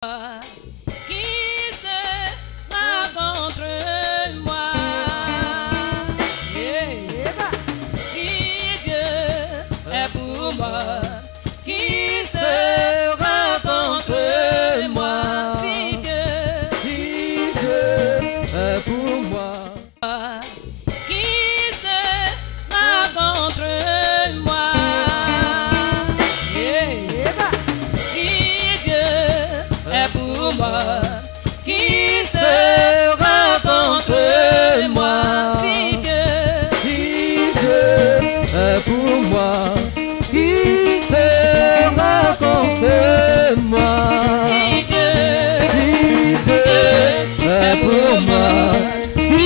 Qui sera contre moi? Si Dieu est pour moi, qui sera contre moi? Si Dieu est pour moi, qui sera contre moi? Si Dieu est pour moi, qui sera contre moi? Si Dieu est pour moi, qui sera contre moi? Si Dieu est pour moi, qui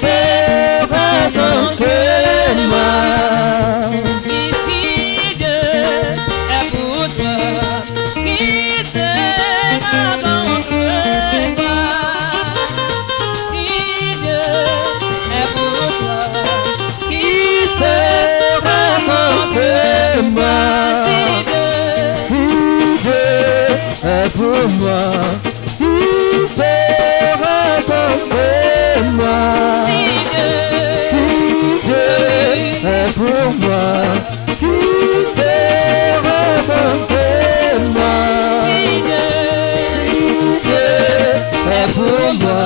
sera contre moi? Si Dieu est pour toi, qui sera contre moi? Si Dieu est pour toi, qui sera contre moi? Est pour moi, qui sera contre moi? Dieu est pour moi, qui sera contre moi? Dieu est pour moi, qui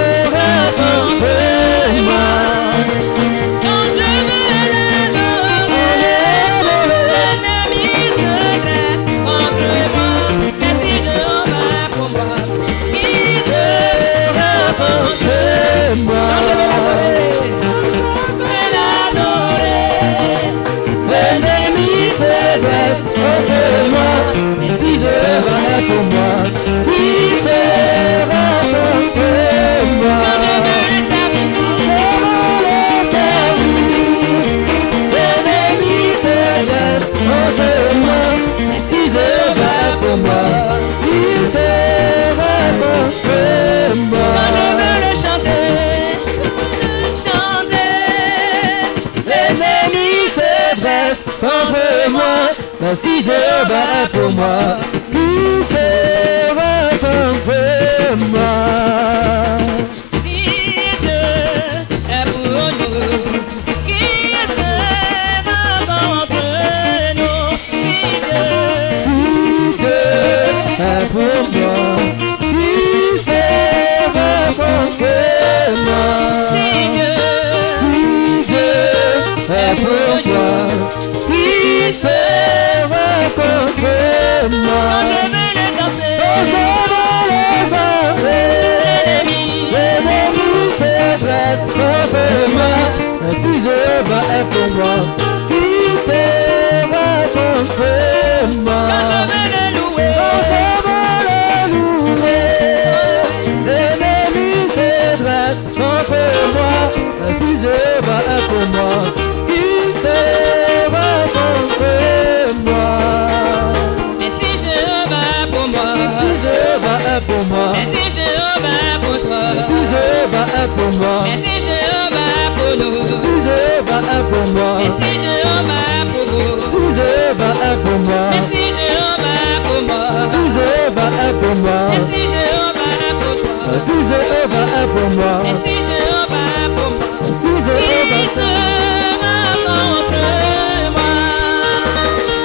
sera contre moi? Si je bats pour moi, qui sera contre moi? Si Dieu est pour nous, qui sera contre nous? Si Dieu est pour moi, qui sera contre moi? Si Dieu est pour toi, qui sera contre moi? Si je bats pour moi, qui sera contre moi? Quand je veux le louer, l'ennemi se dresse contre moi. Si je bats pour moi, qui sera contre moi? mais si je bats pour moi, Si je bats pour moi, mais si je bats pour toi, si je bats pour moi, mais si je bats pour nous, si je bats pour moi, mais si je bats pour vous, si je bats pour moi, mais si je bats pour moi, si je bats pour moi, mais si je bats pour toi, si je bats pour moi, mais si je bats pour moi, si je qui bats sera contre moi?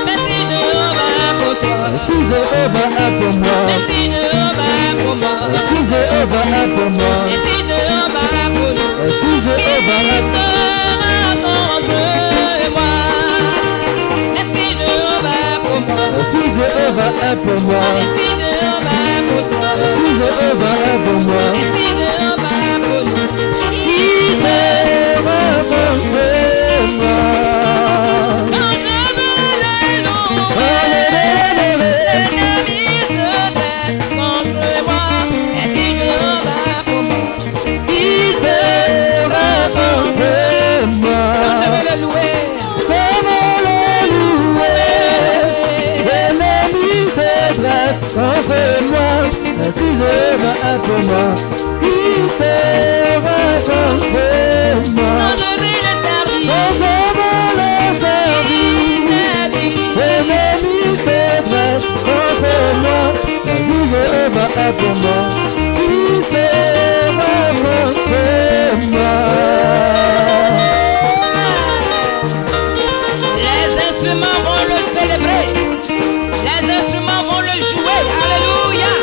Mais si je bats pour toi, si je bats pour moi, mais si je bats pour moi, si je bats pour moi, mais si je bats pour nous, si je qui bats sera contre moi? Mais si je bats pour moi, si je bats pour moi, mais si je bats pour toi, si je bats pour moi, mais si je bats pour nous, qui sera contre moi? quand je veux le louer, l'ennemi se dresse contre moi. Mais si je bats pour moi, Qui sera contre moi? quand je veux le louer, L'ennemi se dresse est pour moi, qui sera contre moi. Quand je vais le servir, Quand je veux le servir, l'ennemi se dresse contre moi. Vas-y, Jéhovah est pour moi, qui sera contre moi. les instruments vont le célébrer. Les instruments vont le jouer. Alléluia.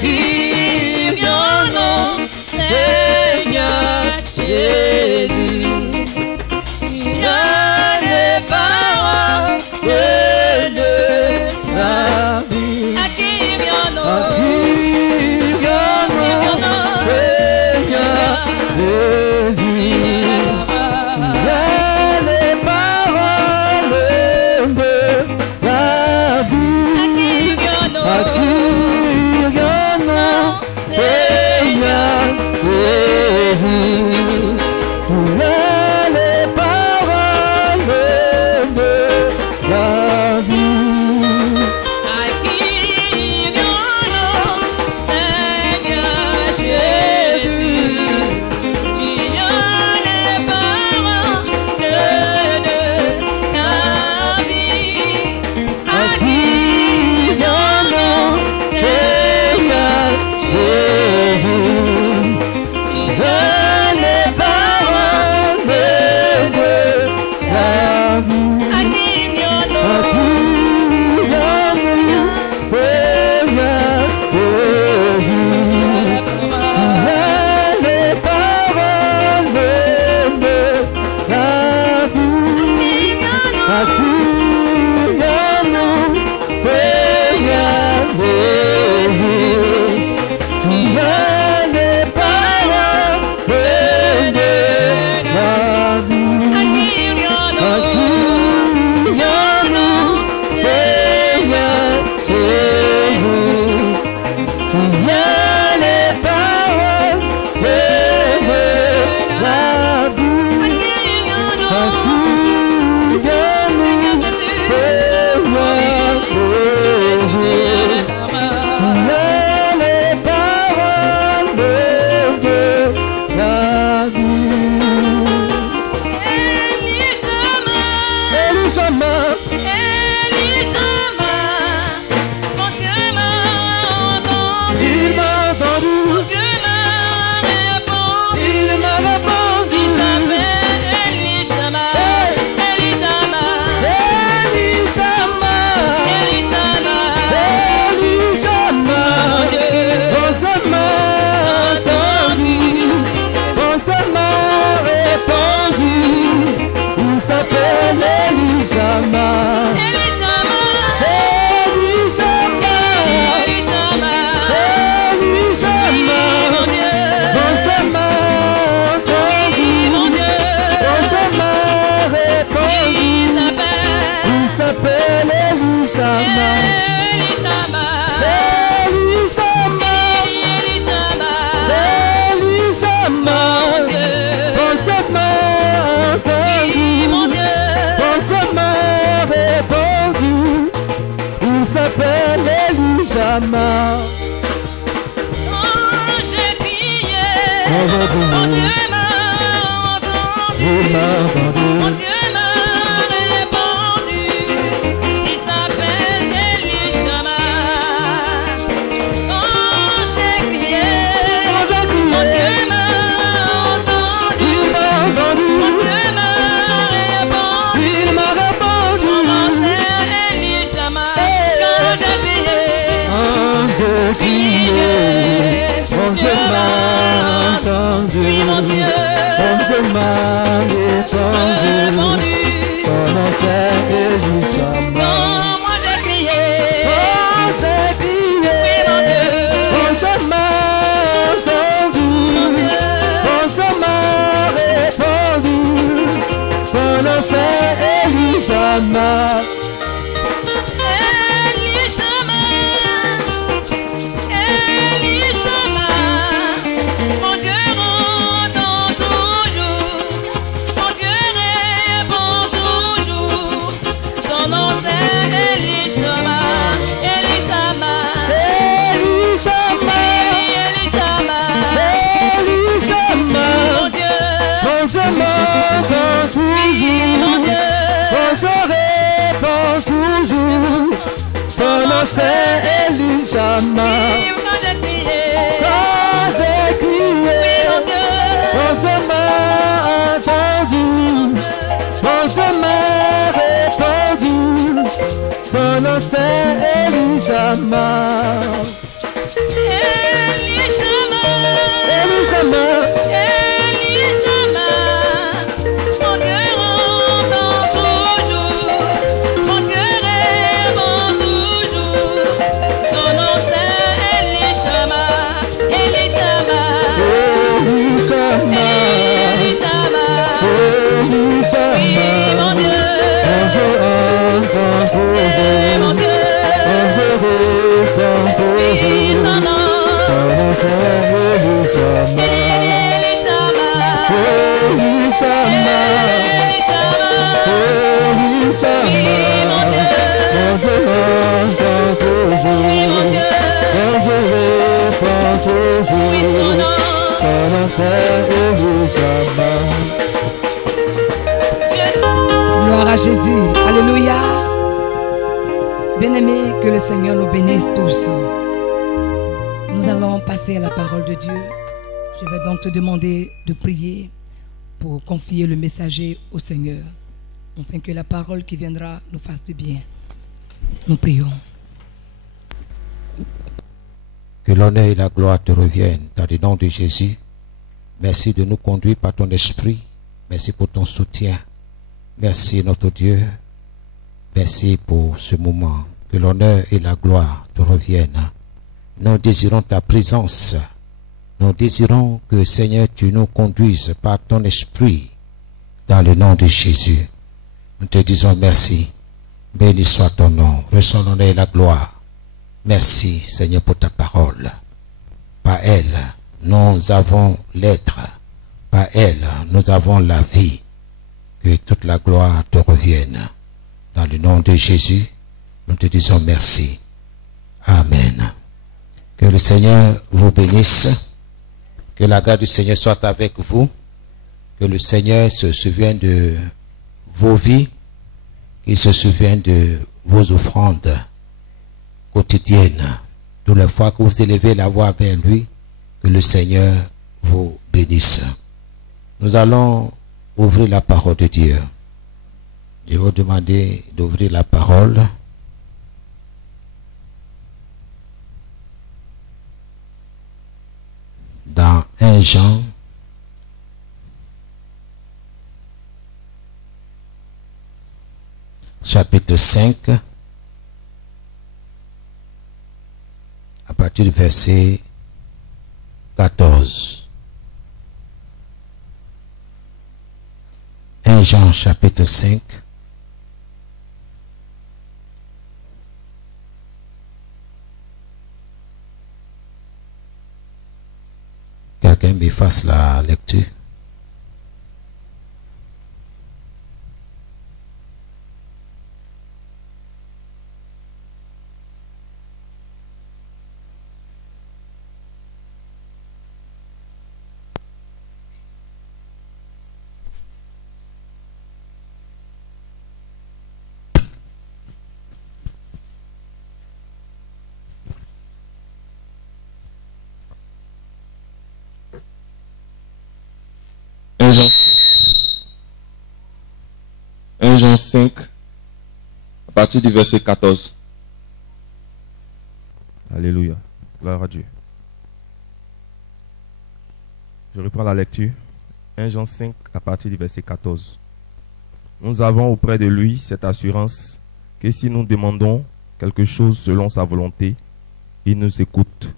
Qui Elisama. Quand j'ai crié, Quand j'ai crié, mon Dieu m'a il m'a entendu. Mon entendu. Dieu m'a répondu. Il s'appelle Elishama. Quand j'ai crié, Quand j'ai crié, mon Dieu m'a entendu. il m'a entendu. Mon Dieu m'a répondu. Il m'a répondu. Mon nom c'est Elishama. Quand j'ai crié, Quand j'ai crié, mon Dieu m'a entendu. oui mon Dieu, Mon Dieu m'a répondu. répondu. Son nom c'est Elisama. Quand moi j'ai crié, Quand j'ai crié, oui mon Dieu, mon Dieu m'a entendu. mon Dieu, Mon Dieu m'a répondu. Son nom c'est Elisama. Elishama, Elishama, mon Dieu entend toujours, mon Dieu répond toujours, son nom c'est Elishama, Elishama, Elisama. Elishama, Elisama. mon Dieu, Mon Dieu m'entend toujours. mon Dieu, Mon Dieu répond toujours. Son nom c'est Elisama. quand j'ai crié, Quand j'ai crié, mon Dieu, mon Dieu m'a entendu. Mon Dieu m'a répondu. Son nom c'est Elisama. Elishama. Elisama. Elishama, mon Dieu entend toujours, mon Dieu répond toujours, son nom c'est Elishama, Elishama, Elisama. Elishama, Elisama. oui mon Dieu, Mon Dieu entend toujours. mon Dieu, Mon Dieu répond oui toujours. son nom, Son nom c'est Elisama. Elishama, Elisama. Elishama, Elisama. oui mon Dieu, Mon Dieu entend toujours. oui mon Dieu, Mon Dieu répond toujours. oui son nom. Son nom c'est Elisama. Gloire à Jésus. Alléluia. Bien-aimés, que le Seigneur nous bénisse tous. Nous allons passer à la parole de Dieu. Je vais donc te demander de prier pour confier le messager au Seigneur, afin que la parole qui viendra nous fasse du bien. Nous prions. Que l'honneur et la gloire te reviennent dans le nom de Jésus. Merci de nous conduire par ton esprit. Merci pour ton soutien. Merci notre Dieu. Merci pour ce moment. Que l'honneur et la gloire te reviennent. Nous désirons ta présence. Nous désirons que, Seigneur, tu nous conduises par ton esprit dans le nom de Jésus. Nous te disons merci. Béni soit ton nom. Reçons l'honneur et la gloire. Merci, Seigneur, pour ta parole. Par elle, nous avons l'être. Par elle, nous avons la vie. Que toute la gloire te revienne. Dans le nom de Jésus, nous te disons merci. Amen. Que le Seigneur vous bénisse. Que la grâce du Seigneur soit avec vous. Que le Seigneur se souvienne de vos vies. Qu'il se souvienne de vos offrandes quotidiennes. Toutes les fois que vous élevez la voix vers lui, que le Seigneur vous bénisse. Nous allons ouvrir la parole de Dieu. Je vais vous demander d'ouvrir la parole. Dans 1 Jean, chapitre 5, à partir du verset 14. 1 Jean chapitre 5. Quelqu'un me fasse la lecture. 1 Jean 5, à partir du verset 14. Alléluia. Gloire à Dieu. Je reprends la lecture. 1 Jean 5, à partir du verset 14. Nous avons auprès de lui cette assurance que si nous demandons quelque chose selon sa volonté, il nous écoute.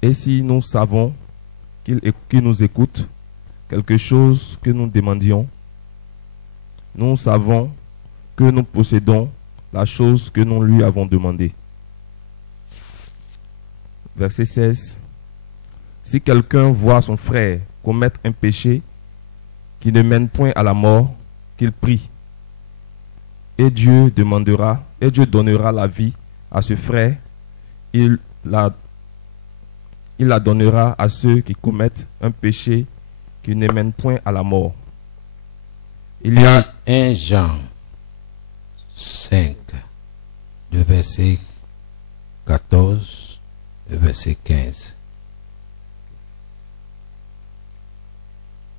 Et si nous savons qu'il nous écoute, quelque chose que nous demandions, nous savons que nous possédons la chose que nous lui avons demandée. Verset 16. Si quelqu'un voit son frère commettre un péché qui ne mène point à la mort, qu'il prie. Et Dieu donnera la vie à ce frère. Il la donnera à ceux qui commettent un péché qui ne mène point à la mort. Il y a 1 Jean 5, le verset 14, le verset 15.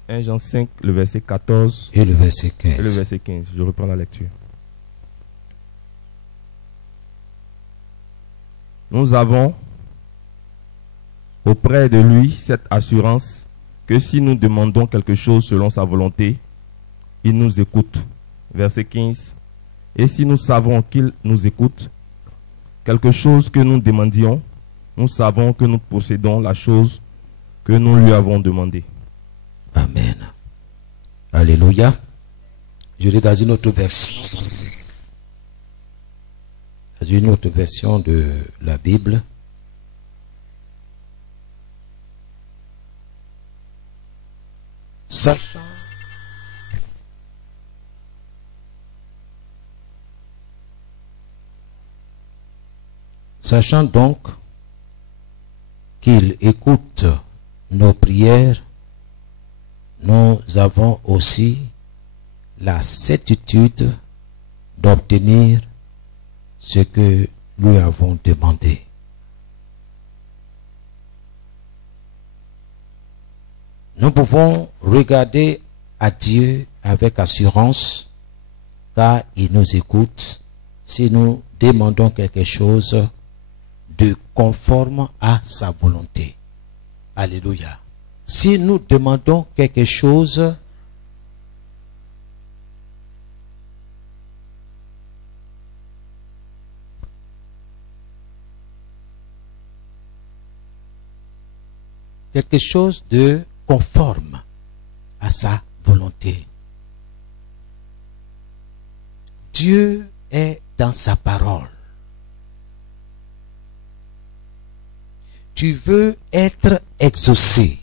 1 Jean 5, le verset 14 et le verset 15. Et le verset 15. Je reprends la lecture. Nous avons auprès de lui cette assurance que si nous demandons quelque chose selon sa volonté, il nous écoute. Verset 15. Et si nous savons qu'il nous écoute, quelque chose que nous demandions, nous savons que nous possédons la chose que nous lui avons demandée. Amen. Alléluia. Je lis dans une autre version. Dans une autre version de la Bible. Sachant donc qu'il écoute nos prières, nous avons aussi la certitude d'obtenir ce que lui avons demandé. Nous pouvons regarder à Dieu avec assurance, car il nous écoute si nous demandons quelque chose de conforme à sa volonté. Alléluia. Si nous demandons quelque chose de conforme à sa volonté. Dieu est dans sa parole. Tu veux être exaucé.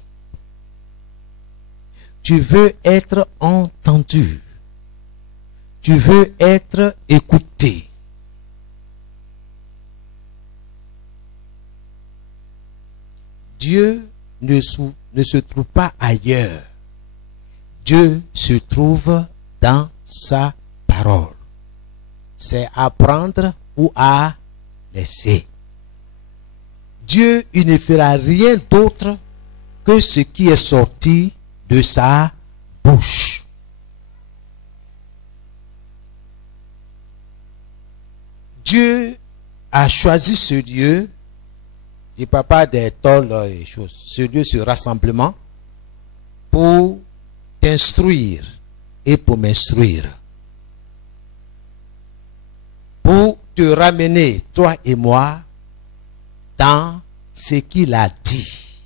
Tu veux être entendu. Tu veux être écouté. Dieu ne se trouve pas ailleurs. Dieu se trouve dans sa parole. C'est à prendre ou à laisser. Dieu, il ne fera rien d'autre que ce qui est sorti de sa bouche. Dieu a choisi ce lieu, je ne parle pas des tôles et choses, ce lieu, ce rassemblement, pour t'instruire et pour m'instruire. Pour te ramener, toi et moi, dans ce qu'il a dit,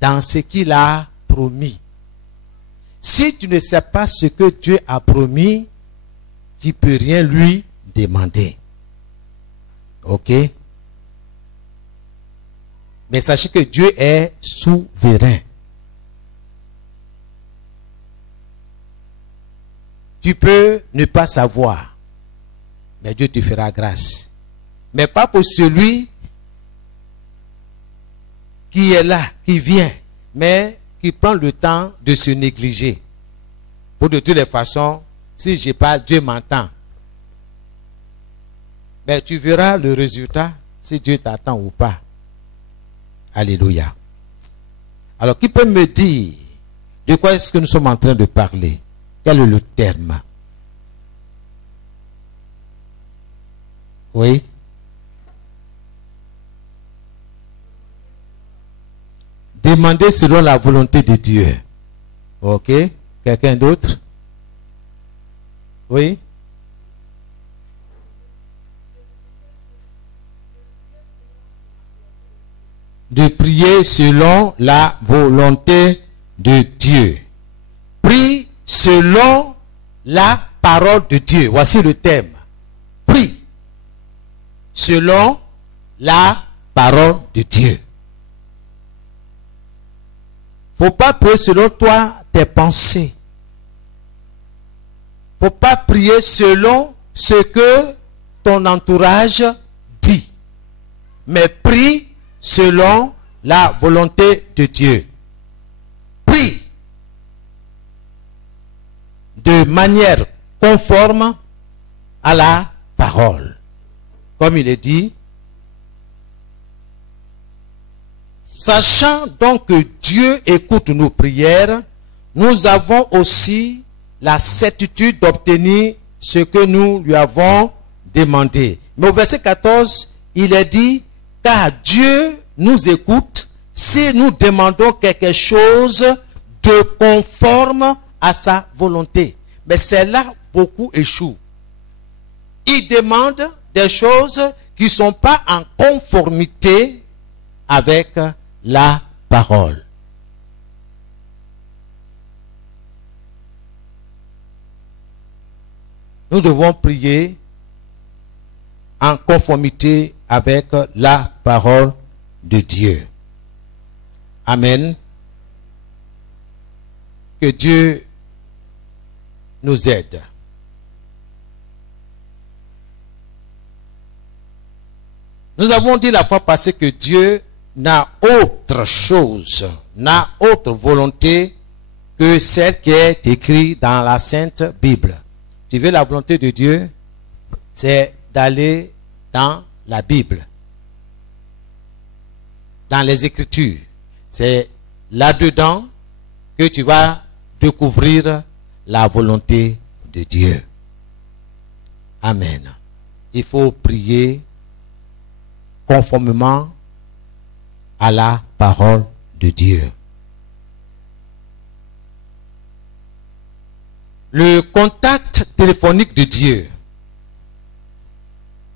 dans ce qu'il a promis. Si tu ne sais pas ce que Dieu a promis, tu ne peux rien lui demander. Ok? Mais sachez que Dieu est souverain. Tu peux ne pas savoir, mais Dieu te fera grâce. Mais pas pour celui qui est là, qui vient, mais qui prend le temps de se négliger. Pour de toutes les façons, si je parle, Dieu m'entend. Mais tu verras le résultat, si Dieu t'attend ou pas. Alléluia. Alors, qui peut me dire de quoi est-ce que nous sommes en train de parler? Quel est le terme? Oui. Demander selon la volonté de Dieu. Ok. Quelqu'un d'autre? Oui. De prier selon la volonté de Dieu. Prie selon la parole de Dieu. Voici le thème. Prie selon la parole de Dieu. Faut pas prier selon toi, tes pensées. Faut pas prier selon ce que ton entourage dit. Mais prie selon la volonté de Dieu. Prie de manière conforme à la parole. Comme il est dit, sachant donc que Dieu écoute nos prières, nous avons aussi la certitude d'obtenir ce que nous lui avons demandé. Mais au verset 14, il est dit, car Dieu nous écoute si nous demandons quelque chose de conforme à sa volonté. Mais c'est là beaucoup échouent. Ils demandent des choses qui ne sont pas en conformité avec la parole. Nous devons prier en conformité avec la parole de Dieu. Amen. Que Dieu nous aide. Nous avons dit la fois passée que Dieu n'a autre chose, n'a autre volonté que celle qui est écrite dans la Sainte Bible. Tu veux la volonté de Dieu? C'est d'aller dans la Bible, dans les Écritures. C'est là-dedans que tu vas découvrir la volonté de Dieu. Amen. Il faut prier conformément à la parole de Dieu. Le contact téléphonique de Dieu.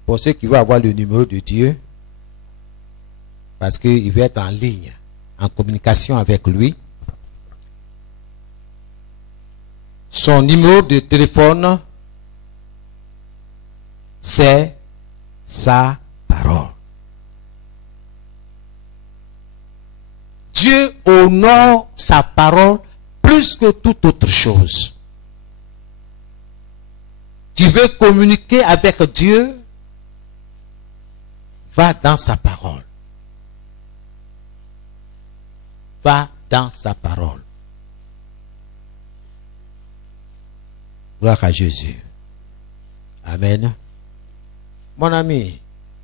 Pour ceux qui veulent avoir le numéro de Dieu, parce qu'il veut être en ligne, en communication avec lui. Son numéro de téléphone, c'est sa parole. Dieu honore sa parole plus que toute autre chose. Tu veux communiquer avec Dieu, va dans sa parole. Va dans sa parole. Gloire à Jésus. Amen. Mon ami,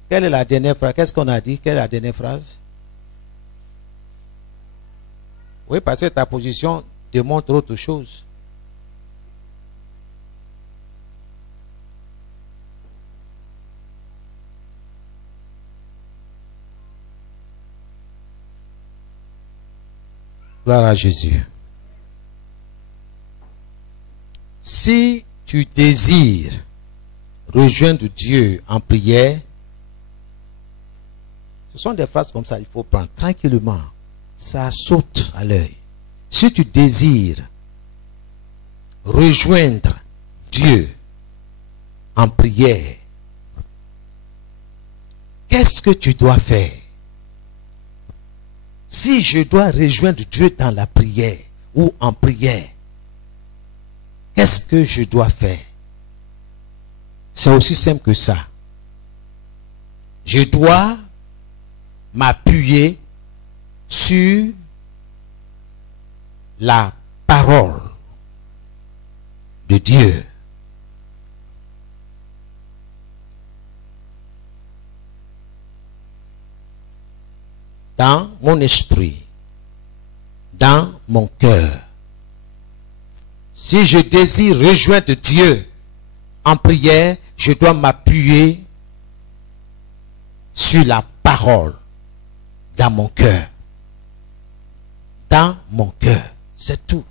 quelle est la dernière phrase? Qu'est-ce qu'on a dit? Quelle est la dernière phrase? Oui, parce que ta position démontre autre chose. Gloire à Jésus. Si tu désires rejoindre Dieu en prière, ce sont des phrases comme ça, il faut prendre tranquillement. Ça saute à l'œil. Si tu désires rejoindre Dieu en prière, qu'est-ce que tu dois faire? Si je dois rejoindre Dieu dans la prière ou en prière, qu'est-ce que je dois faire? C'est aussi simple que ça. Je dois m'appuyer sur la parole de Dieu. Dans mon esprit, dans mon cœur. Si je désire rejoindre Dieu en prière, je dois m'appuyer sur la parole dans mon cœur. Dans mon cœur, c'est tout.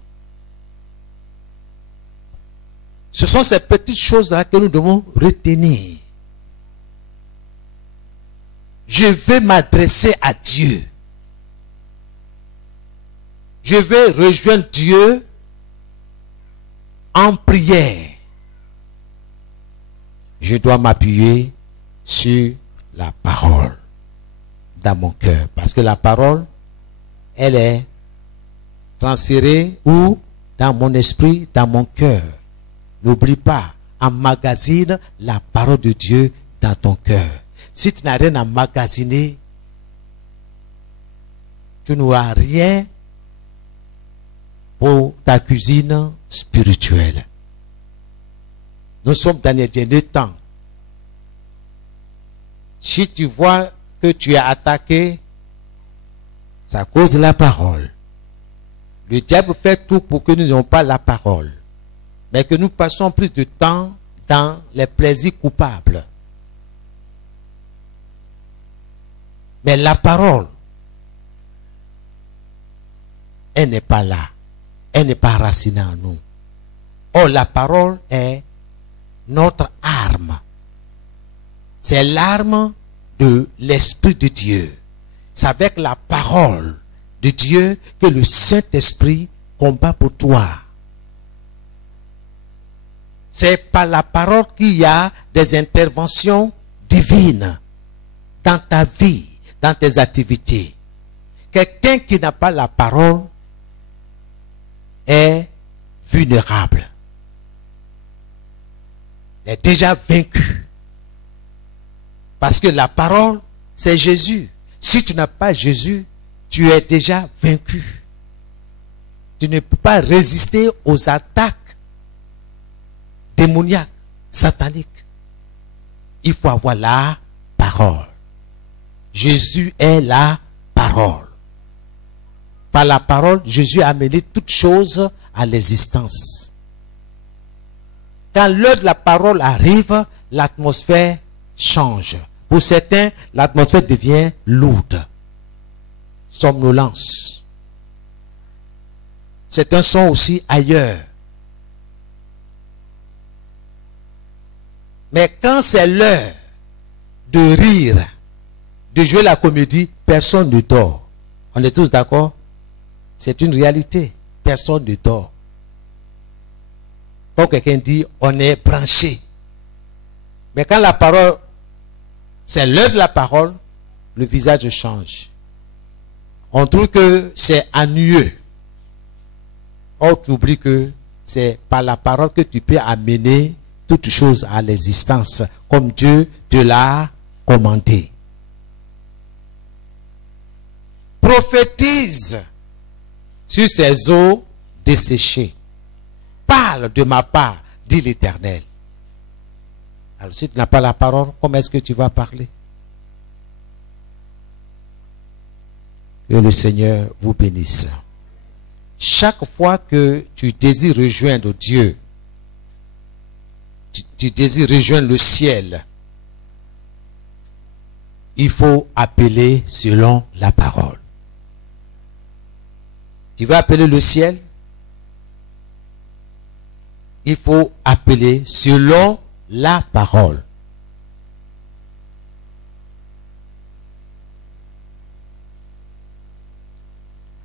Ce sont ces petites choses-là que nous devons retenir. Je vais m'adresser à Dieu. Je vais rejoindre Dieu en prière. Je dois m'appuyer sur la parole dans mon cœur. Parce que la parole, elle est transférée où? Dans mon esprit, dans mon cœur. N'oublie pas, emmagasine la parole de Dieu dans ton cœur. Si tu n'as rien à emmagasiner, tu n'auras rien pour ta cuisine spirituelle. Nous sommes dans les derniers temps. Si tu vois que tu es attaqué, c'est à cause de la parole. Le diable fait tout pour que nous n'ayons pas la parole. Mais que nous passons plus de temps dans les plaisirs coupables. Mais la parole, elle n'est pas là. Elle n'est pas racinée en nous. Or, la parole est notre arme. C'est l'arme de l'Esprit de Dieu. C'est avec la parole de Dieu que le Saint-Esprit combat pour toi. C'est par la parole qu'il y a des interventions divines dans ta vie, dans tes activités. Quelqu'un qui n'a pas la parole est vulnérable. Il est déjà vaincu. Parce que la parole, c'est Jésus. Si tu n'as pas Jésus, tu es déjà vaincu. Tu ne peux pas résister aux attaques démoniaques, sataniques. Il faut avoir la parole. Jésus est la parole. Par la parole, Jésus a amené toutes choses à l'existence. Quand l'heure de la parole arrive, l'atmosphère change. Pour certains, l'atmosphère devient lourde. Somnolence. Certains sont aussi ailleurs. Mais quand c'est l'heure de rire, de jouer la comédie, personne ne dort. On est tous d'accord? C'est une réalité. Personne ne dort. Quand quelqu'un dit, on est branché. Mais quand la parole, c'est l'heure de la parole, le visage change. On trouve que c'est ennuyeux. Or, tu oublies que c'est par la parole que tu peux amener toutes choses à l'existence, comme Dieu te l'a commandé. Prophétise sur ces eaux desséchées. Parle de ma part, dit l'Éternel. Alors si tu n'as pas la parole, comment est-ce que tu vas parler? Que le Seigneur vous bénisse. Chaque fois que tu désires rejoindre Dieu, tu désires rejoindre le ciel, il faut appeler selon la parole. Tu vas appeler le ciel, il faut appeler selon la parole.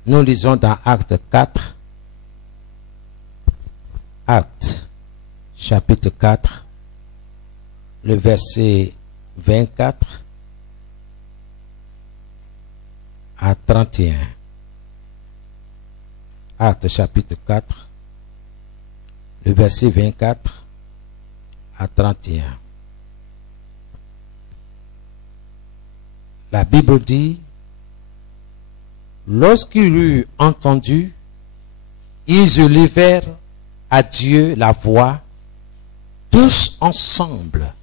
Nous lisons dans Actes 4, Actes chapitre 4, le verset 24 à 31. Actes chapitre 4, le verset 24 à 31. La Bible dit, lorsqu'ils eurent entendu, ils élevèrent à Dieu la voix, tous ensemble,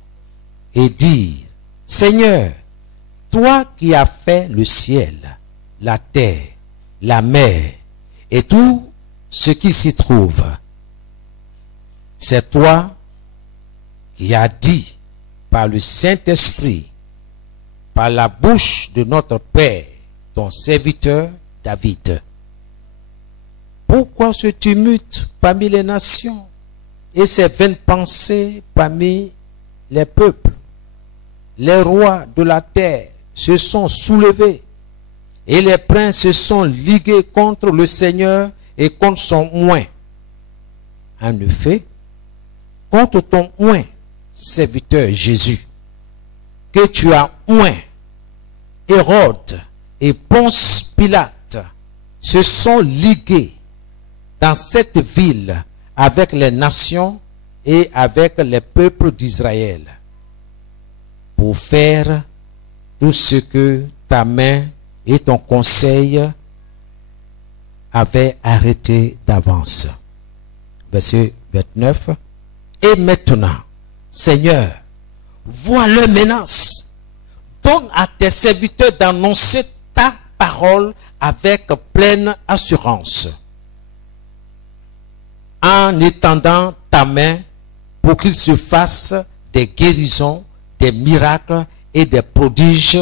et dirent, Seigneur, toi qui as fait le ciel, la terre, la mer, Et tout ce qui s'y trouve, c'est toi qui as dit par le Saint-Esprit, par la bouche de notre Père, ton serviteur David. Pourquoi ce tumulte parmi les nations et ces vaines pensées parmi les peuples? Les rois de la terre se sont soulevés et les princes se sont ligués contre le Seigneur et contre son oint. En effet, contre ton oint, serviteur Jésus, que tu as oint, Hérode et Ponce Pilate se sont ligués dans cette ville avec les nations et avec les peuples d'Israël pour faire tout ce que ta main et ton conseil avaient arrêté d'avance. Verset 29. Et maintenant, Seigneur, vois leurs menaces. Donne à tes serviteurs d'annoncer ta parole avec pleine assurance, en étendant ta main pour qu'il se fasse des guérisons, des miracles et des prodiges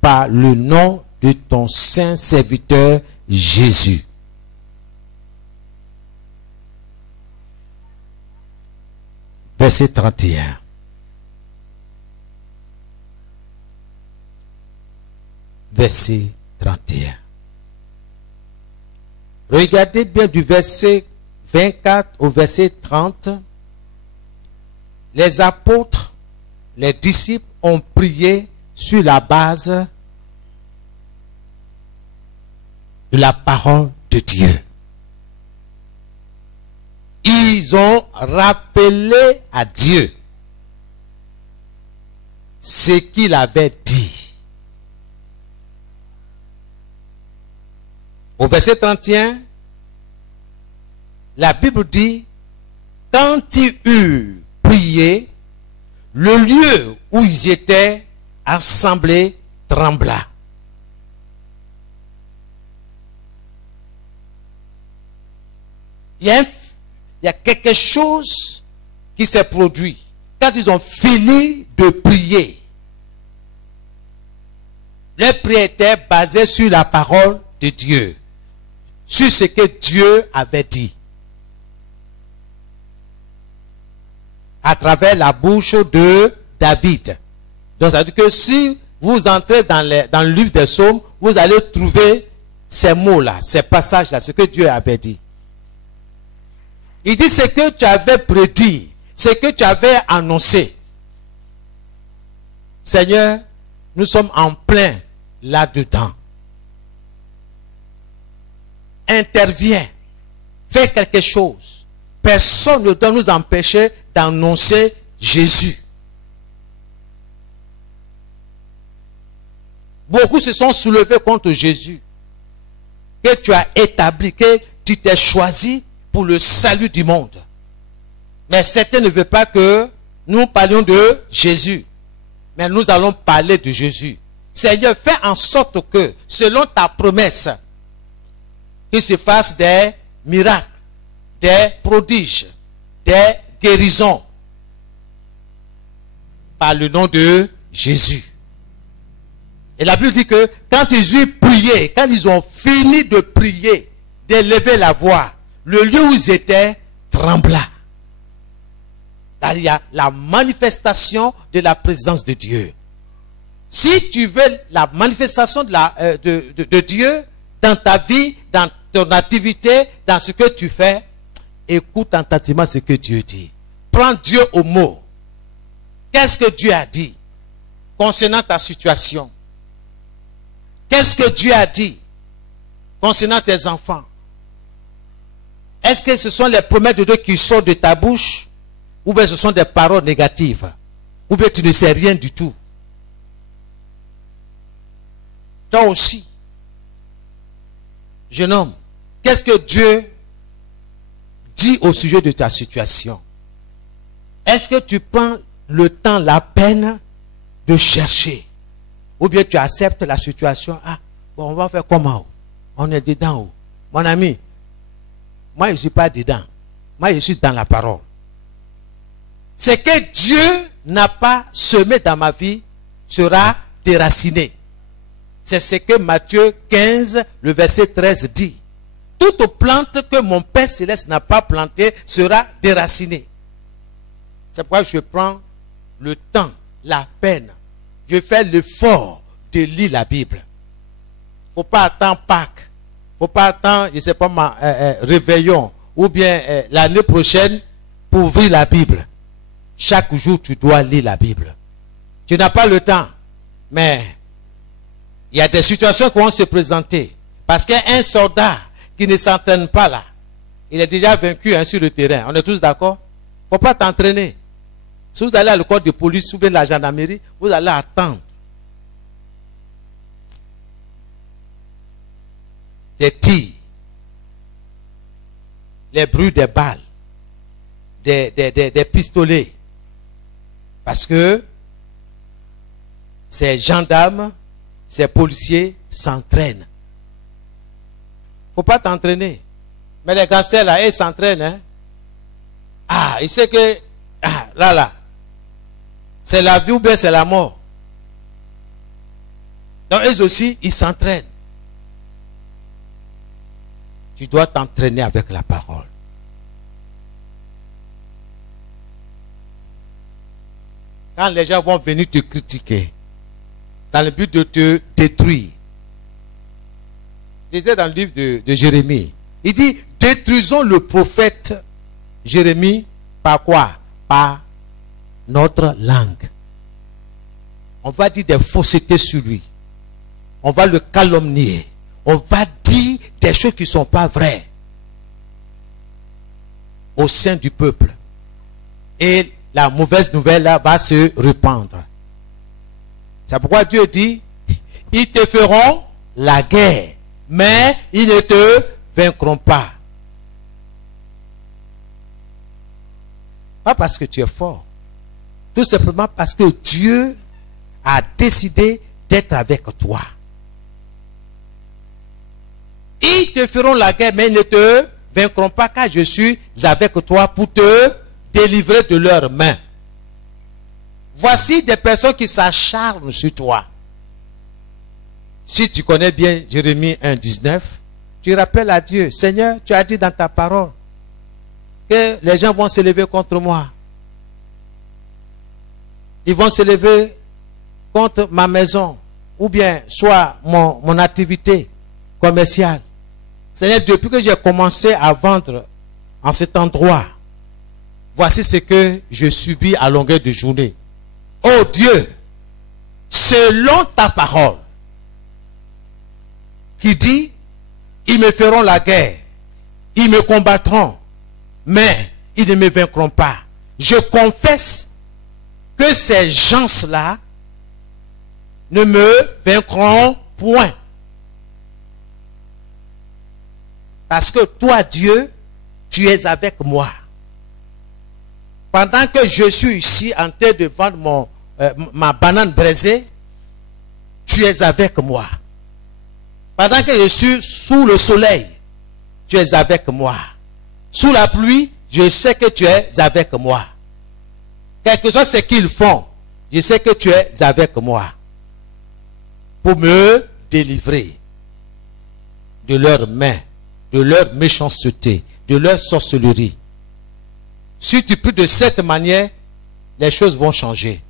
par le nom de ton saint serviteur Jésus. Verset 31. Verset 31. Regardez bien du verset 24 au verset 30. Les apôtres, les disciples ont prié sur la base de la parole de Dieu. Ils ont rappelé à Dieu ce qu'il avait dit. Au verset 31, la Bible dit, quand ils eurent prié, le lieu où ils étaient assemblés trembla. Il y a quelque chose qui s'est produit. Quand ils ont fini de prier, leur prière était basée sur la parole de Dieu, sur ce que Dieu avait dit, à travers la bouche de David. Donc ça veut dire que si vous entrez dans le livre des psaumes, vous allez trouver ces mots-là, ces passages-là, ce que Dieu avait dit. Il dit ce que tu avais prédit, ce que tu avais annoncé. Seigneur, nous sommes en plein là-dedans. Interviens, fais quelque chose. Personne ne doit nous empêcher d'annoncer Jésus. Beaucoup se sont soulevés contre Jésus, que tu as établi, que tu t'es choisi pour le salut du monde. Mais certains ne veulent pas que nous parlions de Jésus. Mais nous allons parler de Jésus. Seigneur, fais en sorte que, selon ta promesse, qu'il se fasse des miracles, des prodiges, des guérisons, par le nom de Jésus. Et la Bible dit que quand ils eurent prié, quand ils ont fini de prier, d'élever la voix, le lieu où ils étaient trembla. Il y a la manifestation de la présence de Dieu. Si tu veux la manifestation de Dieu dans ta vie, dans ton activité, dans ce que tu fais, écoute attentivement ce que Dieu dit. Prends Dieu au mot. Qu'est-ce que Dieu a dit concernant ta situation? Qu'est-ce que Dieu a dit concernant tes enfants? Est-ce que ce sont les promesses de Dieu qui sortent de ta bouche, ou bien ce sont des paroles négatives, ou bien tu ne sais rien du tout? Toi aussi, jeune homme, qu'est-ce que Dieu dit au sujet de ta situation? Est-ce que tu prends le temps, la peine de chercher? Ou bien tu acceptes la situation? Ah, bon, on va faire comment? On est dedans. Mon ami, moi je ne suis pas dedans. Moi je suis dans la parole. C'est que Dieu n'a pas semé dans ma vie sera déraciné. C'est ce que Matthieu 15, le verset 13 dit. Toute plante que mon Père Céleste n'a pas plantée sera déracinée. C'est pourquoi je prends le temps, la peine. Je fais l'effort de lire la Bible. Il ne faut pas attendre Pâques. Il ne faut pas attendre, je ne sais pas, réveillon ou bien l'année prochaine pour ouvrir la Bible. Chaque jour, tu dois lire la Bible. Tu n'as pas le temps. Mais il y a des situations qui vont se présenter. Parce qu'un soldat qui ne s'entraîne pas là, il est déjà vaincu sur le terrain. On est tous d'accord? Il ne faut pas t'entraîner. Si vous allez à l'école de police ou bien la gendarmerie, vous allez attendre. Des tirs. Les bruits des balles. Des pistolets. Parce que ces gendarmes, ces policiers s'entraînent. Faut pas t'entraîner. Mais les gangsters là, ils s'entraînent. Hein? Ah, ils savent que là, c'est la vie ou bien c'est la mort. Donc eux aussi, ils s'entraînent. Tu dois t'entraîner avec la parole. Quand les gens vont venir te critiquer, dans le but de te détruire. Je disais dans le livre de Jérémie, il dit, détruisons le prophète Jérémie par quoi? Par notre langue. On va dire des faussetés sur lui. On va le calomnier. On va dire des choses qui ne sont pas vraies au sein du peuple. Et la mauvaise nouvelle là va se répandre. C'est pourquoi Dieu dit, ils te feront la guerre, mais ils ne te vaincront pas. Pas parce que tu es fort. Tout simplement parce que Dieu a décidé d'être avec toi. Ils te feront la guerre, mais ils ne te vaincront pas, car je suis avec toi pour te délivrer de leurs mains. Voici des personnes qui s'acharnent sur toi. Si tu connais bien Jérémie 1,19, tu rappelles à Dieu, Seigneur, tu as dit dans ta parole que les gens vont se lever contre moi. Ils vont se lever contre ma maison, ou bien soit mon activité commerciale. Seigneur, depuis que j'ai commencé à vendre en cet endroit, voici ce que je subis à longueur de journée. Oh Dieu, selon ta parole, qui dit, ils me feront la guerre, ils me combattront, mais ils ne me vaincront pas. Je confesse que ces gens-là ne me vaincront point. Parce que toi, Dieu, tu es avec moi. Pendant que je suis ici en train de vendre ma banane braisée, tu es avec moi. Pendant que je suis sous le soleil, tu es avec moi. Sous la pluie, je sais que tu es avec moi. Quel que soit ce qu'ils font, je sais que tu es avec moi. Pour me délivrer de leurs mains, de leur méchanceté, de leur sorcellerie. Si tu pries de cette manière, les choses vont changer.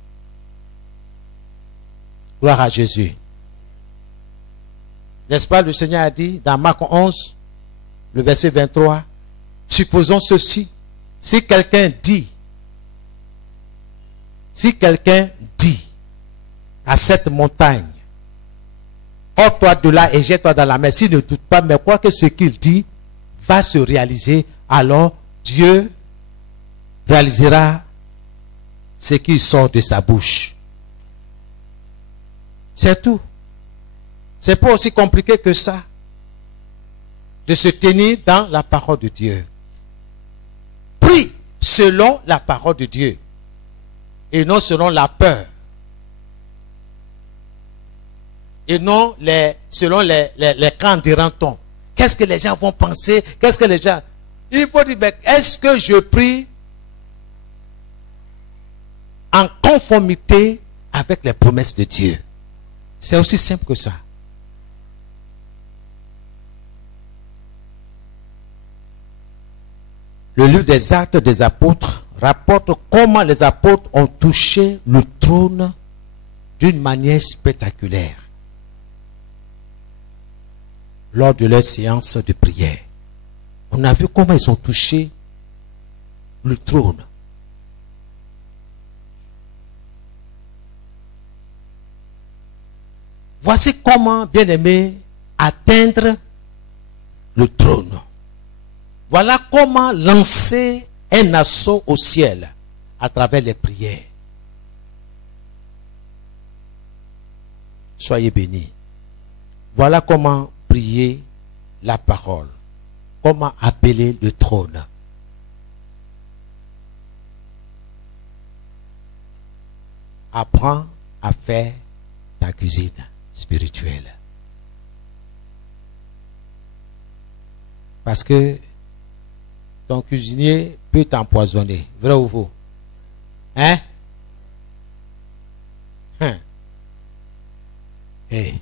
Gloire à Jésus. N'est-ce pas, le Seigneur a dit dans Marc 11, le verset 23, supposons ceci, si quelqu'un dit à cette montagne, ôte-toi de là et jette-toi dans la mer, s'il ne doute pas, mais crois que ce qu'il dit va se réaliser, alors Dieu réalisera ce qui sort de sa bouche. C'est tout. C'est pas aussi compliqué que ça de se tenir dans la parole de Dieu. Prie selon la parole de Dieu et non selon la peur. Et non selon les camps d'Iranton. Qu'est-ce que les gens vont penser? Qu'est-ce que les gens... Il faut dire, mais est-ce que je prie en conformité avec les promesses de Dieu? C'est aussi simple que ça. Le livre des Actes des Apôtres rapporte comment les apôtres ont touché le trône d'une manière spectaculaire lors de leur séance de prière. On a vu comment ils ont touché le trône. Voici comment, bien-aimé, atteindre le trône. Voilà comment lancer un assaut au ciel à travers les prières. Soyez bénis. Voilà comment prier la parole. Comment appeler le trône. Apprends à faire ta cuisine spirituelle. Parce que ton cuisinier peut t'empoisonner. Vrai ou faux? Hein? Hey.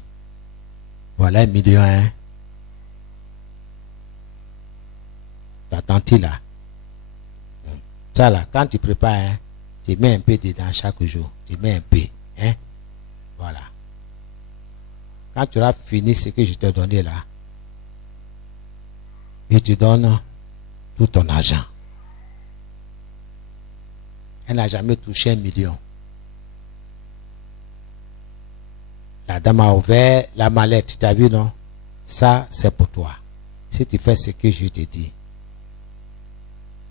Voilà 1 million, hein? T'attends-tu là? Ça là, quand tu prépares, hein, tu mets un peu dedans chaque jour. Tu mets un peu. Hein? Voilà. Quand tu auras fini ce que je t'ai donné là, il te donne tout ton argent. Elle n'a jamais touché 1 million. La dame a ouvert la mallette. Tu as vu, non? Ça, c'est pour toi. Si tu fais ce que je te dis.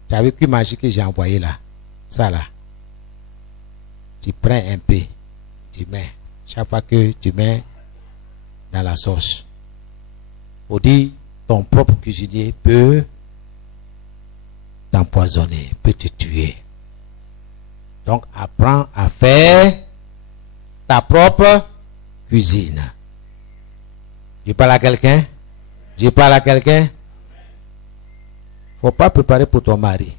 Tu as vu que magie que j'ai envoyé là? Ça là. Tu prends un peu. Tu mets. Chaque fois que tu mets dans la sauce. Pour dire, ton propre cuisinier peut t'empoisonner, peut te tuer. Donc, apprends à faire ta propre cuisine. Je parle à quelqu'un? Je parle à quelqu'un? Faut pas préparer pour ton mari.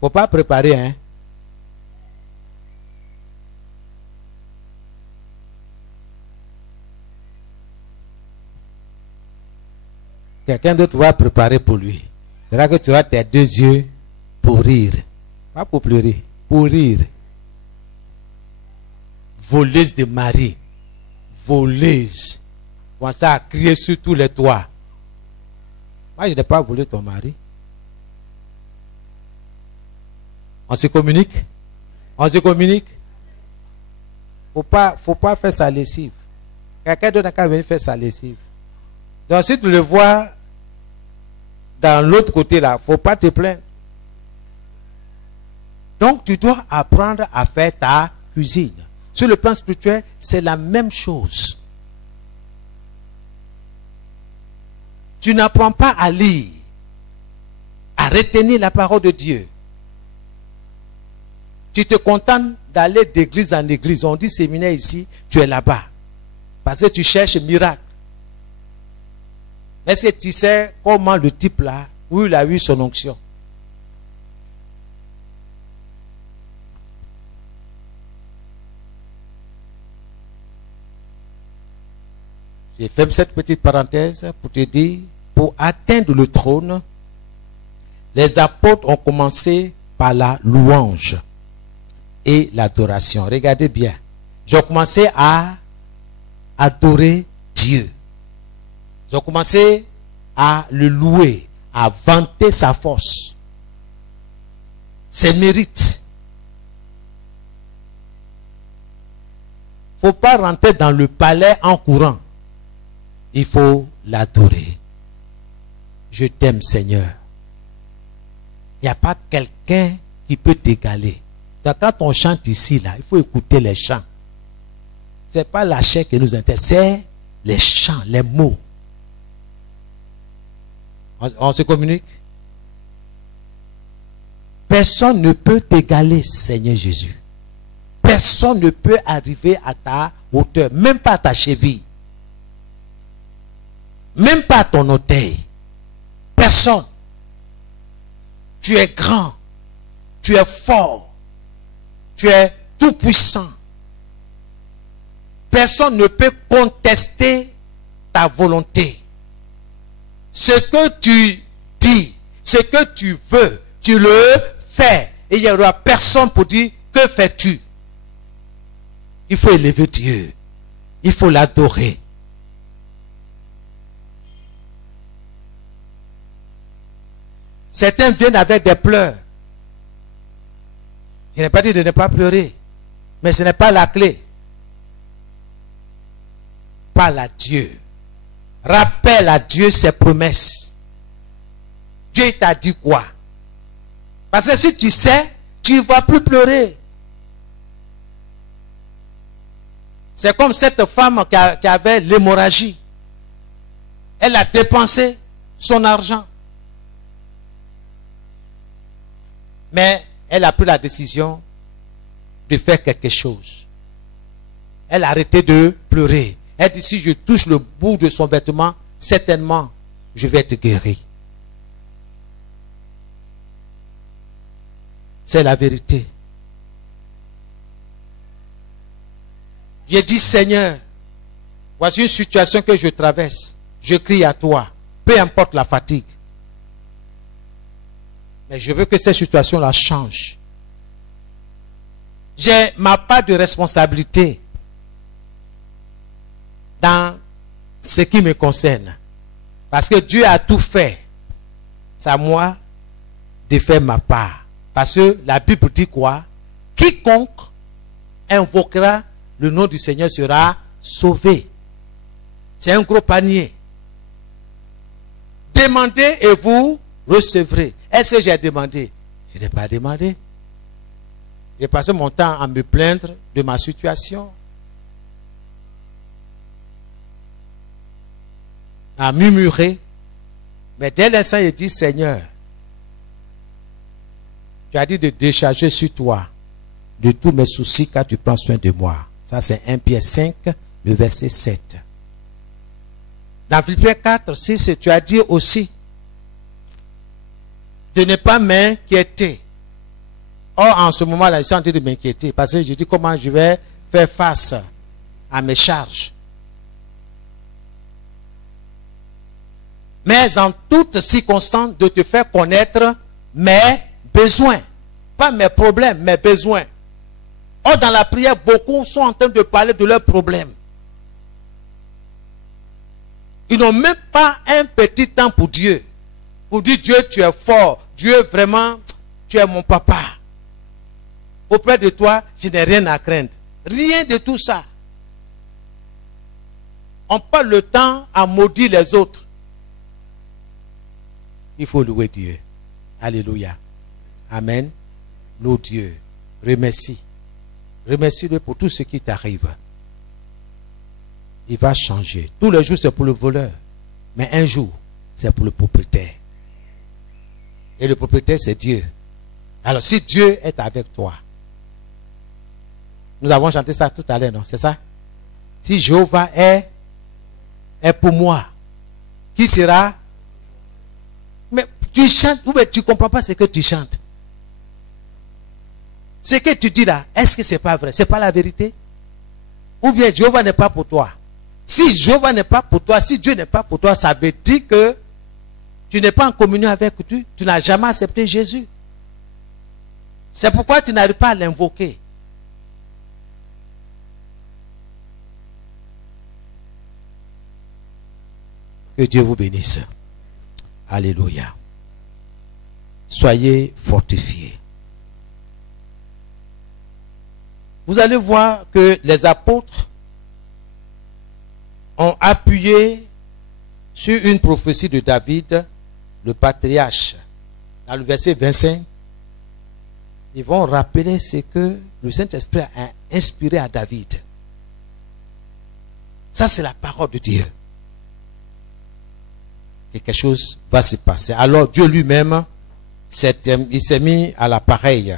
Faut pas préparer, hein? Quelqu'un d'autre va préparer pour lui. C'est là que tu auras tes 2 yeux pour rire. Pas pour pleurer, pour rire. Voleuse de mari. Voleuse. Commence à crier sur tous les toits. Moi, je n'ai pas volé ton mari. On se communique? On se communique? Faut pas faire sa lessive. Quelqu'un d'autre n'a qu'à venir faire sa lessive. Donc, si tu le vois dans l'autre côté là, faut pas te plaindre. Donc, tu dois apprendre à faire ta cuisine. Sur le plan spirituel, c'est la même chose. Tu n'apprends pas à lire, à retenir la parole de Dieu. Tu te contentes d'aller d'église en église. On dit séminaire ici, tu es là-bas. Parce que tu cherches miracle. Est-ce que tu sais comment le type là, où il a eu son onction? J'ai fait cette petite parenthèse pour te dire, pour atteindre le trône, les apôtres ont commencé par la louange et l'adoration. Regardez bien. Ils ont commencé à adorer Dieu. Ils ont commencé à le louer, à vanter sa force, ses mérites. Il ne faut pas rentrer dans le palais en courant. Il faut l'adorer. Je t'aime, Seigneur. Il n'y a pas quelqu'un qui peut t'égaler. Donc, quand on chante ici, là, il faut écouter les chants. Ce n'est pas la chair qui nous intéresse, c'est les chants, les mots. On se communique? Personne ne peut t'égaler, Seigneur Jésus. Personne ne peut arriver à ta hauteur, même pas à ta cheville. Même pas à ton orteil. personne. Tu es grand, tu es fort, tu es tout puissant. Personne ne peut contester ta volonté. Ce que tu dis, ce que tu veux, tu le fais. Et il n'y aura personne pour dire, que fais-tu? Il faut élever Dieu. Il faut l'adorer. Certains viennent avec des pleurs. Je n'ai pas dit de ne pas pleurer. Mais ce n'est pas la clé. Parle à Dieu. Rappelle à Dieu ses promesses. Dieu t'a dit quoi? Parce que si tu sais, tu ne vas plus pleurer. C'est comme cette femme qui avait l'hémorragie. Elle a dépensé son argent. Mais elle a pris la décision de faire quelque chose. Elle a arrêté de pleurer. Elle dit, si je touche le bout de son vêtement, certainement, je vais être guéri. C'est la vérité. J'ai dit, Seigneur, voici une situation que je traverse. Je crie à toi, peu importe la fatigue. Mais je veux que cette situation-là change. J'ai ma part de responsabilité dans ce qui me concerne. Parce que Dieu a tout fait. C'est à moi de faire ma part. Parce que la Bible dit quoi? Quiconque invoquera le nom du Seigneur sera sauvé. C'est un gros panier. Demandez et vous recevrez. Est-ce que j'ai demandé? Je n'ai pas demandé. J'ai passé mon temps à me plaindre de ma situation. À murmurer. Mais dès l'instant, il dit, Seigneur, tu as dit de décharger sur toi de tous mes soucis car tu prends soin de moi. Ça, c'est 1 Pierre 5, le verset 7. Dans Philippiens 4, 6, tu as dit aussi de ne pas m'inquiéter. Or, en ce moment-là, je suis en train de m'inquiéter parce que je dis comment je vais faire face à mes charges. Mais en toutes circonstances, de te faire connaître mes besoins. Pas mes problèmes, mes besoins. Or, dans la prière, beaucoup sont en train de parler de leurs problèmes. Ils n'ont même pas un petit temps pour Dieu. Pour dire, Dieu, tu es fort. Dieu, vraiment, tu es mon papa. Auprès de toi, je n'ai rien à craindre. Rien de tout ça. On passe le temps à maudire les autres. Il faut louer Dieu. Alléluia. Amen. Loue Dieu. Remercie. Remercie-le pour tout ce qui t'arrive. Il va changer. Tous les jours, c'est pour le voleur. Mais un jour, c'est pour le propriétaire. Et le propriétaire, c'est Dieu. Alors, si Dieu est avec toi, nous avons chanté ça tout à l'heure, non? C'est ça? Si Jéhovah est pour moi, qui sera? Mais tu chantes, ou tu ne comprends pas ce que tu chantes. Ce que tu dis là, est-ce que ce n'est pas vrai? Ce n'est pas la vérité? Ou bien Jéhovah n'est pas pour toi? Si Jéhovah n'est pas pour toi, si Dieu n'est pas pour toi, ça veut dire que tu n'es pas en communion avec Dieu. Tu n'as jamais accepté Jésus. C'est pourquoi tu n'arrives pas à l'invoquer. Que Dieu vous bénisse. Alléluia. Soyez fortifiés. Vous allez voir que les apôtres ont appuyé sur une prophétie de David, le patriarche. Dans le verset 25, ils vont rappeler ce que le Saint-Esprit a inspiré à David. Ça, c'est la parole de Dieu. Quelque chose va se passer. Alors Dieu lui-même, il s'est mis à l'appareil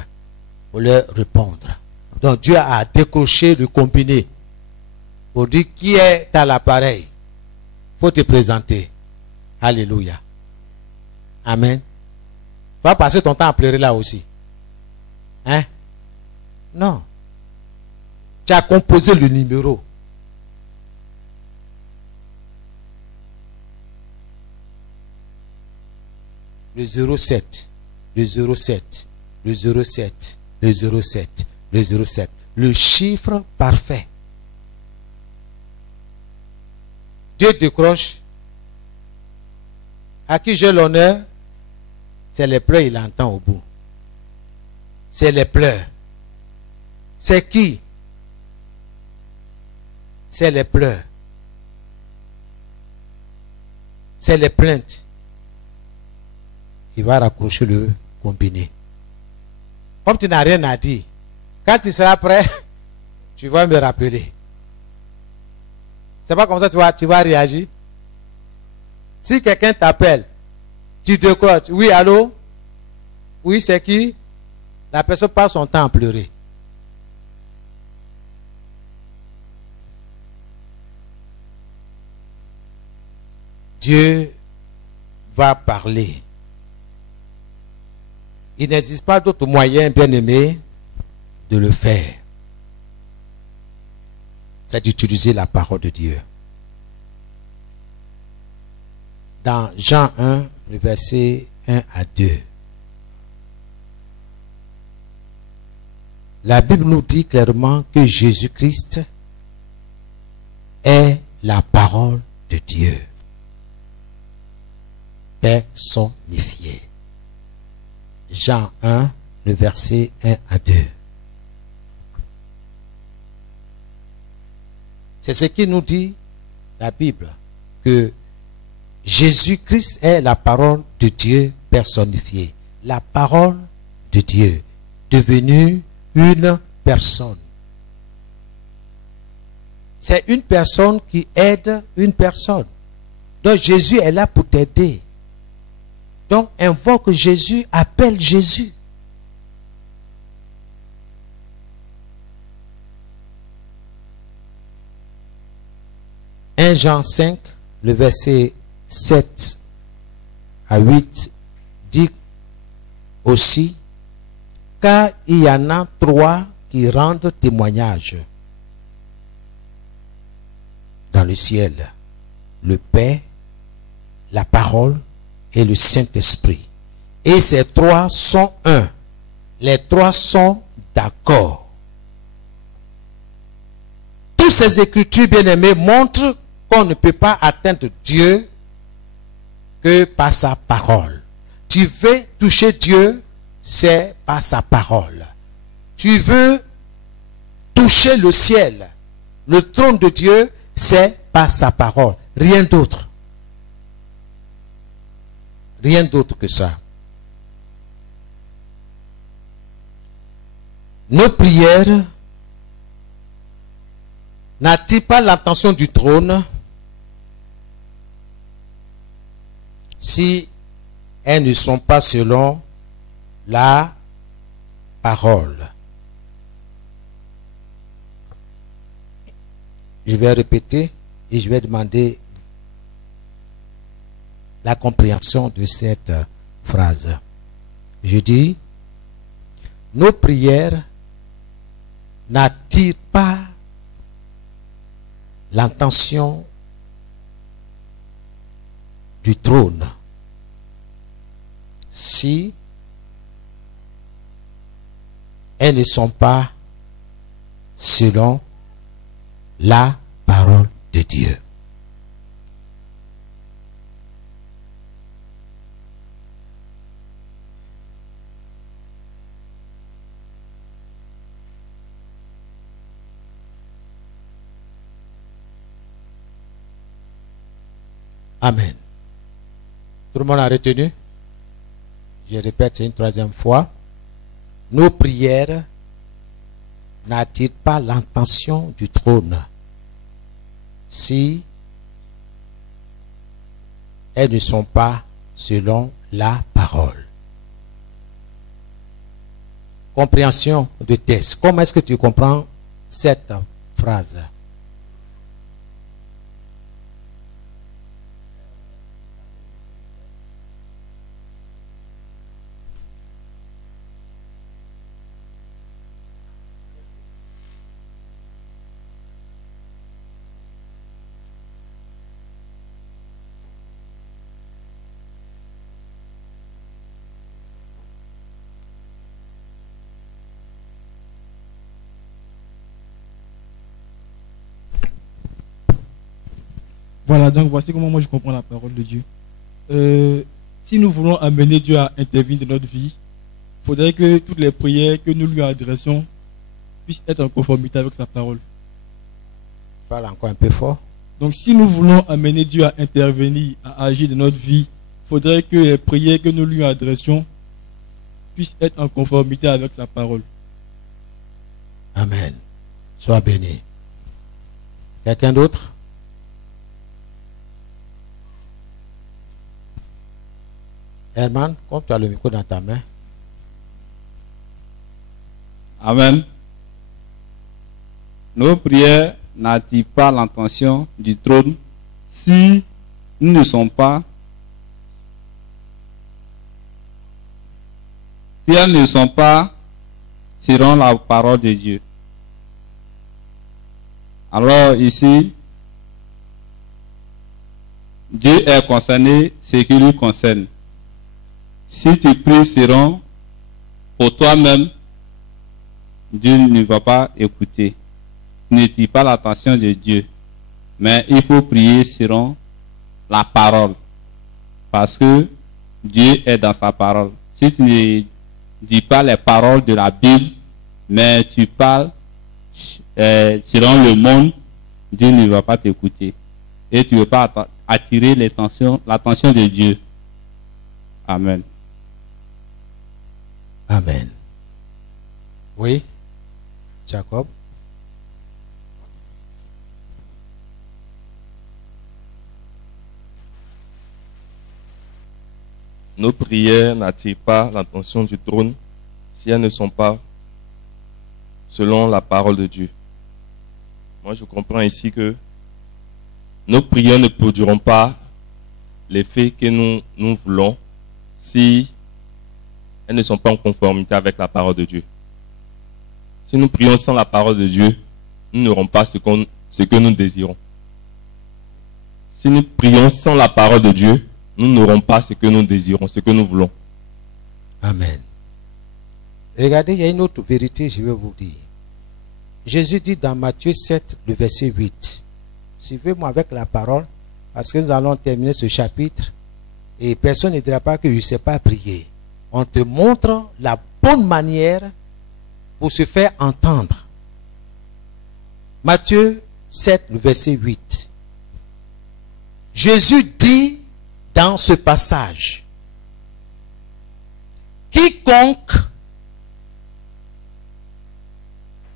pour leur répondre. Donc Dieu a décroché le combiné pour dire qui est à l'appareil. Il faut te présenter. Alléluia. Amen. Tu vas passer ton temps à pleurer là aussi. Hein? Non. Tu as composé le numéro. Le 07, le 07, le 07, le 07, le 07. Le chiffre parfait. Dieu décroche. À qui j'ai l'honneur? C'est les pleurs, il entend au bout. C'est les pleurs. C'est qui? C'est les pleurs. C'est les plaintes. Il va raccrocher le combiné. Comme tu n'as rien à dire, quand tu seras prêt, tu vas me rappeler. C'est pas comme ça tu vas réagir. Si quelqu'un t'appelle, tu décroches. Oui, allô? Oui, c'est qui? La personne passe son temps à pleurer. Dieu va parler. Il n'existe pas d'autre moyen, bien-aimé, de le faire. C'est d'utiliser la parole de Dieu. Dans Jean 1, le verset 1 à 2. La Bible nous dit clairement que Jésus-Christ est la parole de Dieu. Personnifiée. Jean 1, le verset 1 à 2. C'est ce qui nous dit la Bible, que Jésus-Christ est la parole de Dieu personnifiée. La parole de Dieu devenue une personne. C'est une personne qui aide une personne. Donc Jésus est là pour t'aider. Donc invoque Jésus, appelle Jésus. « 1 Jean 5, le verset 7 à 8 dit aussi, car il y en a 3 qui rendent témoignage dans le ciel, le Père, la parole et le Saint-Esprit. Et ces 3 sont un. Les 3 sont d'accord. Toutes ces écritures, bien-aimées, montrent qu'on ne peut pas atteindre Dieu que par sa parole. Tu veux toucher Dieu, c'est par sa parole. Tu veux toucher le ciel, le trône de Dieu, c'est par sa parole. Rien d'autre. Rien d'autre que ça. Nos prières n'attirent pas l'attention du trône si elles ne sont pas selon la parole. Je vais répéter et je vais demander la compréhension de cette phrase. Je dis, nos prières n'attirent pas l'attention du trône si elles ne sont pas selon la parole de Dieu. Amen. Tout le monde a retenu? Je répète une troisième fois. Nos prières n'attirent pas l'attention du trône si elles ne sont pas selon la parole. Compréhension de texte. Comment est-ce que tu comprends cette phrase? Voilà, donc voici comment moi je comprends la parole de Dieu. Si nous voulons amener Dieu à intervenir dans notre vie, il faudrait que toutes les prières que nous lui adressons puissent être en conformité avec sa parole. Parle encore un peu fort. Donc si nous voulons amener Dieu à intervenir, à agir dans notre vie, il faudrait que les prières que nous lui adressions puissent être en conformité avec sa parole. Amen. Sois béni. Quelqu'un d'autre? Herman, comme tu as le micro dans ta main. Amen. Nos prières n'attirent pas l'attention du trône si nous ne sommes pas, si elles ne sont pas selon la parole de Dieu. Alors ici, Dieu est concerné ce qui lui concerne. Si tu pries selon pour toi-même, Dieu ne va pas écouter. Tu n'attires pas l'attention de Dieu. Mais il faut prier selon la parole. Parce que Dieu est dans sa parole. Si tu ne dis pas les paroles de la Bible, mais tu parles selon le monde, Dieu ne va pas t'écouter. Et tu ne veux pas attirer l'attention de Dieu. Amen. Amen. Oui, Jacob. Nos prières n'attirent pas l'attention du trône si elles ne sont pas selon la parole de Dieu. Moi, je comprends ici que nos prières ne produiront pas l'effet que nous voulons si elles ne sont pas en conformité avec la parole de Dieu. Si nous prions sans la parole de Dieu, nous n'aurons pas ce que nous désirons. Si nous prions sans la parole de Dieu, nous n'aurons pas ce que nous désirons, ce que nous voulons. Amen. Regardez, il y a une autre vérité, je vais vous dire. Jésus dit dans Matthieu 7, le verset 8. Suivez-moi avec la parole, parce que nous allons terminer ce chapitre. Et personne ne dira pas que je ne sais pas prier. On te montre la bonne manière pour se faire entendre. Matthieu 7, le verset 8. Jésus dit dans ce passage, quiconque...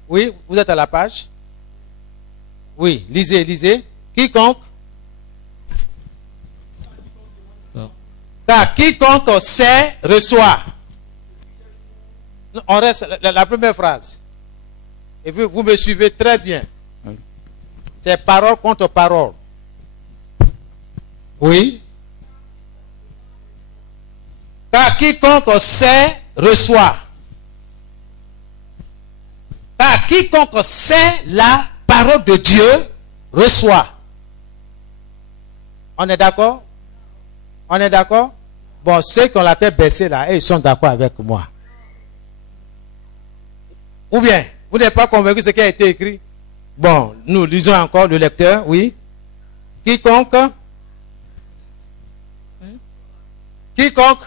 Oui, vous êtes à la page? Oui, lisez, lisez. Quiconque... Car quiconque sait, reçoit. On reste la première phrase. Et vous me suivez très bien. C'est parole contre parole. Oui. Car quiconque sait, reçoit. Car quiconque sait la parole de Dieu, reçoit. On est d'accord? On est d'accord? Bon, ceux qui ont la tête baissée là, ils sont d'accord avec moi. Ou bien, vous n'êtes pas convaincu de ce qui a été écrit? Bon, nous lisons encore le lecteur, oui. Quiconque? Quiconque?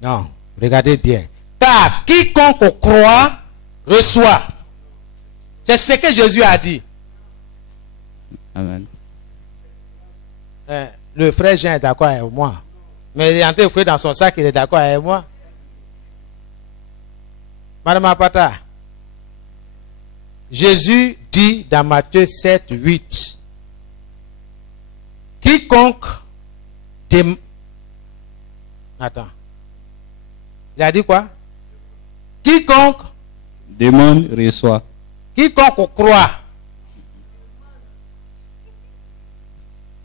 Non, regardez bien. Car quiconque croit, reçoit. C'est ce que Jésus a dit. Amen. Le frère Jean est d'accord avec moi. Mais il est en train de fouiller dans son sac, il est d'accord avec moi. Madame Apata, Jésus dit dans Matthieu 7, 8, quiconque Attends. Il a dit quoi? Quiconque demande, reçoit. Quiconque croit.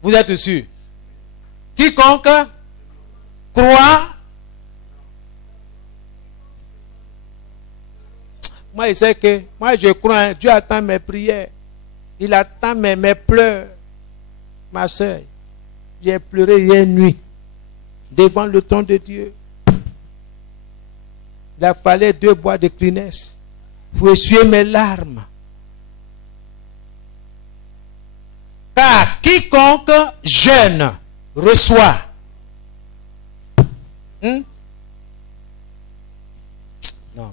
Vous êtes sûr? Quiconque croit. Moi, je sais que moi, je crois. Dieu attend mes prières. Il attend mes pleurs. Ma soeur, j'ai pleuré hier nuit devant le trône de Dieu. Il a fallu 2 bois de Kleenex pour essuyer mes larmes. Car quiconque jeûne reçoit. Non,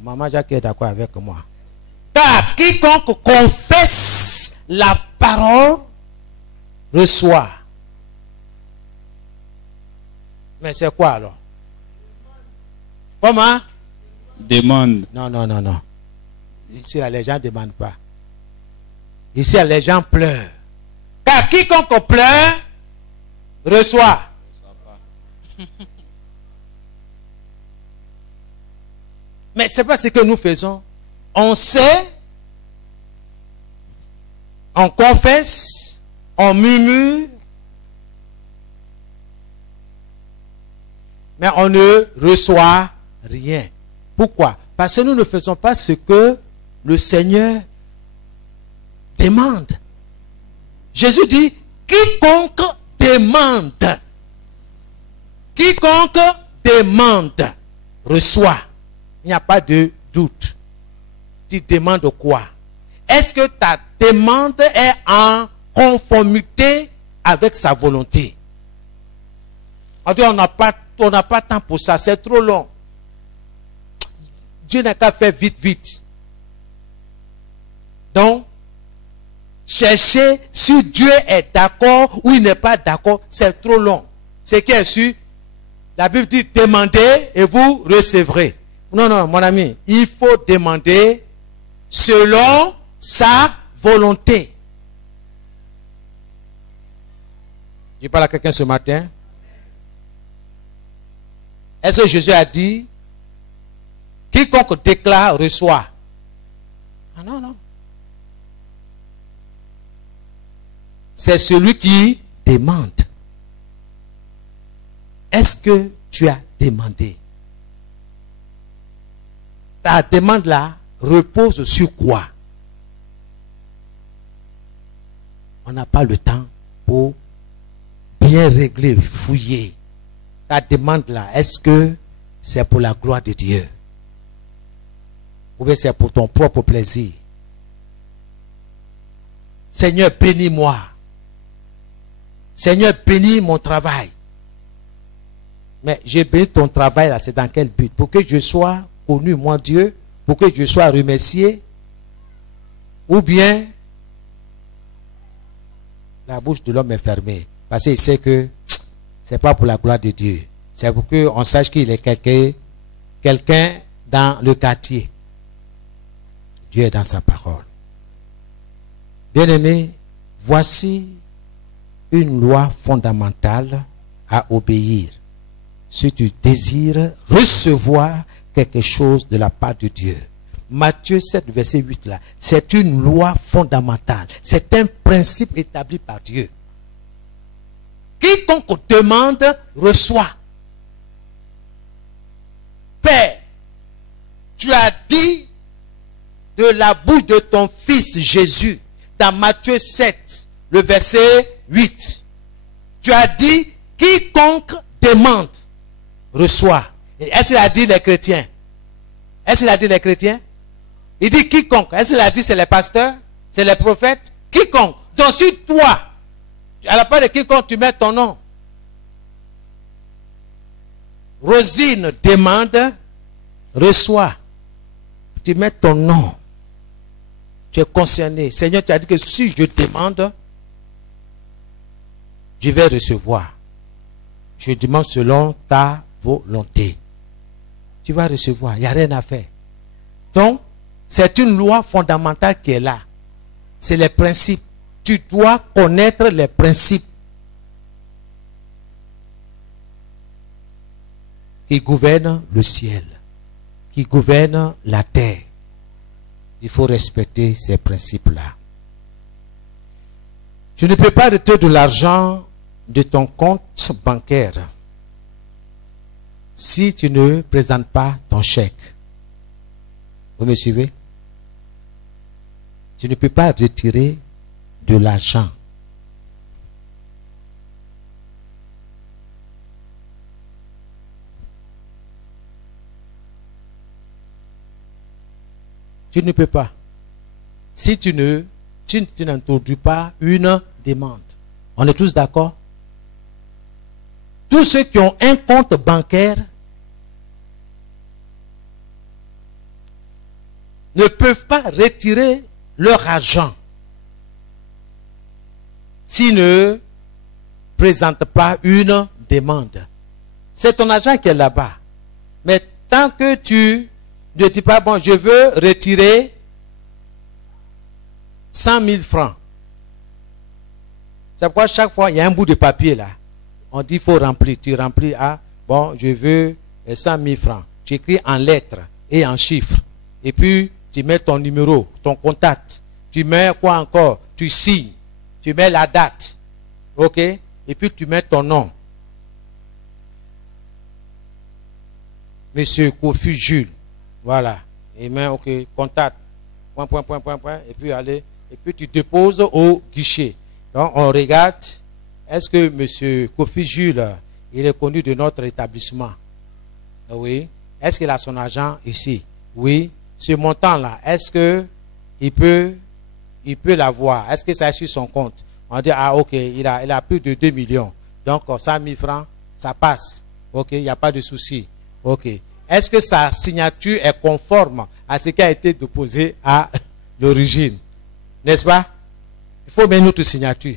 maman Jacques est d'accord avec moi. Car quiconque confesse la parole reçoit. Mais c'est quoi alors? Comment? Demande. Non, non, non, non. Ici, là, les gens ne demandent pas. Ici, là, les gens pleurent. Car quiconque pleure, reçoit. Mais ce n'est pas ce que nous faisons. On sait, on confesse, on murmure, mais on ne reçoit rien. Pourquoi? Parce que nous ne faisons pas ce que le Seigneur demande. Jésus dit, quiconque demande, reçoit. Il n'y a pas de doute. Tu demandes quoi? Est-ce que ta demande est en conformité avec sa volonté? On dit, on n'a pas temps pour ça, c'est trop long. Dieu n'a qu'à faire vite, vite. Donc, chercher si Dieu est d'accord ou il n'est pas d'accord, c'est trop long. C'est qui est sûr? La Bible dit, demandez et vous recevrez. Non, non, mon ami, il faut demander selon sa volonté. Je parle à quelqu'un ce matin. Est-ce que Jésus a dit, quiconque déclare, reçoit? Ah non, non. C'est celui qui demande. Est-ce que tu as demandé? Ta demande là repose sur quoi? On n'a pas le temps pour bien régler, fouiller. Ta demande là, est-ce que c'est pour la gloire de Dieu? Ou bien c'est pour ton propre plaisir? Seigneur, bénis-moi. Seigneur, bénis mon travail. Mais j'ai béni ton travail là, c'est dans quel but? Pour que je sois connu, mon Dieu, pour que je sois remercié, ou bien la bouche de l'homme est fermée, parce qu'il sait que c'est pas pour la gloire de Dieu, c'est pour qu'on sache qu'il est quelqu'un dans le quartier. Dieu est dans sa parole. Bien-aimé, voici une loi fondamentale à obéir si tu désires recevoir quelque chose de la part de Dieu. Matthieu 7, verset 8 là, c'est une loi fondamentale. C'est un principe établi par Dieu. Quiconque demande, reçoit. Père, tu as dit de la bouche de ton fils Jésus, dans Matthieu 7, le verset 8. Tu as dit, quiconque demande, reçoit. Est-ce qu'il a dit les chrétiens? Est-ce qu'il a dit les chrétiens? Il dit quiconque. Est-ce qu'il a dit c'est les pasteurs? C'est les prophètes? Quiconque. Donc si toi, à la part de quiconque, tu mets ton nom. Rosine demande, reçoit. Tu mets ton nom. Tu es concerné. Seigneur, tu as dit que si je demande, je vais recevoir. Je demande selon ta volonté. Tu vas recevoir. Il n'y a rien à faire. Donc, c'est une loi fondamentale qui est là. C'est les principes. Tu dois connaître les principes qui gouvernent le ciel, qui gouvernent la terre. Il faut respecter ces principes-là. Tu ne peux pas retirer de l'argent de ton compte bancaire si tu ne présentes pas ton chèque. Vous me suivez? Tu ne peux pas retirer de l'argent. Tu ne peux pas. Si tu n'introduis pas une demande. On est tous d'accord? Tous ceux qui ont un compte bancaire ne peuvent pas retirer leur argent s'ils ne présentent pas une demande. C'est ton argent qui est là-bas. Mais tant que tu ne dis pas, bon, je veux retirer 100 000 francs. C'est pourquoi chaque fois, il y a un bout de papier là. On dit, il faut remplir. Tu remplis, ah, bon, je veux 100 000 francs. Tu écris en lettres et en chiffres. Et puis, tu mets ton numéro, ton contact. Tu mets quoi encore? Tu signes. Tu mets la date. OK? Et puis, tu mets ton nom. Monsieur Kofi Jules. Voilà. Et met, OK, contact. Point. Et puis, allez. Et puis, tu déposes au guichet. Donc, on regarde. Est-ce que monsieur Kofi Jules, il est connu de notre établissement? Oui. Est-ce qu'il a son argent ici? Oui. Ce montant-là, est-ce qu'il peut l'avoir? Est-ce que ça est sur son compte? On dit, ah ok, il a plus de 2 millions. Donc, 100 000 francs, ça passe. Ok, il n'y a pas de souci. Ok. Est-ce que sa signature est conforme à ce qui a été déposé à l'origine? N'est-ce pas? Il faut mettre notre signature.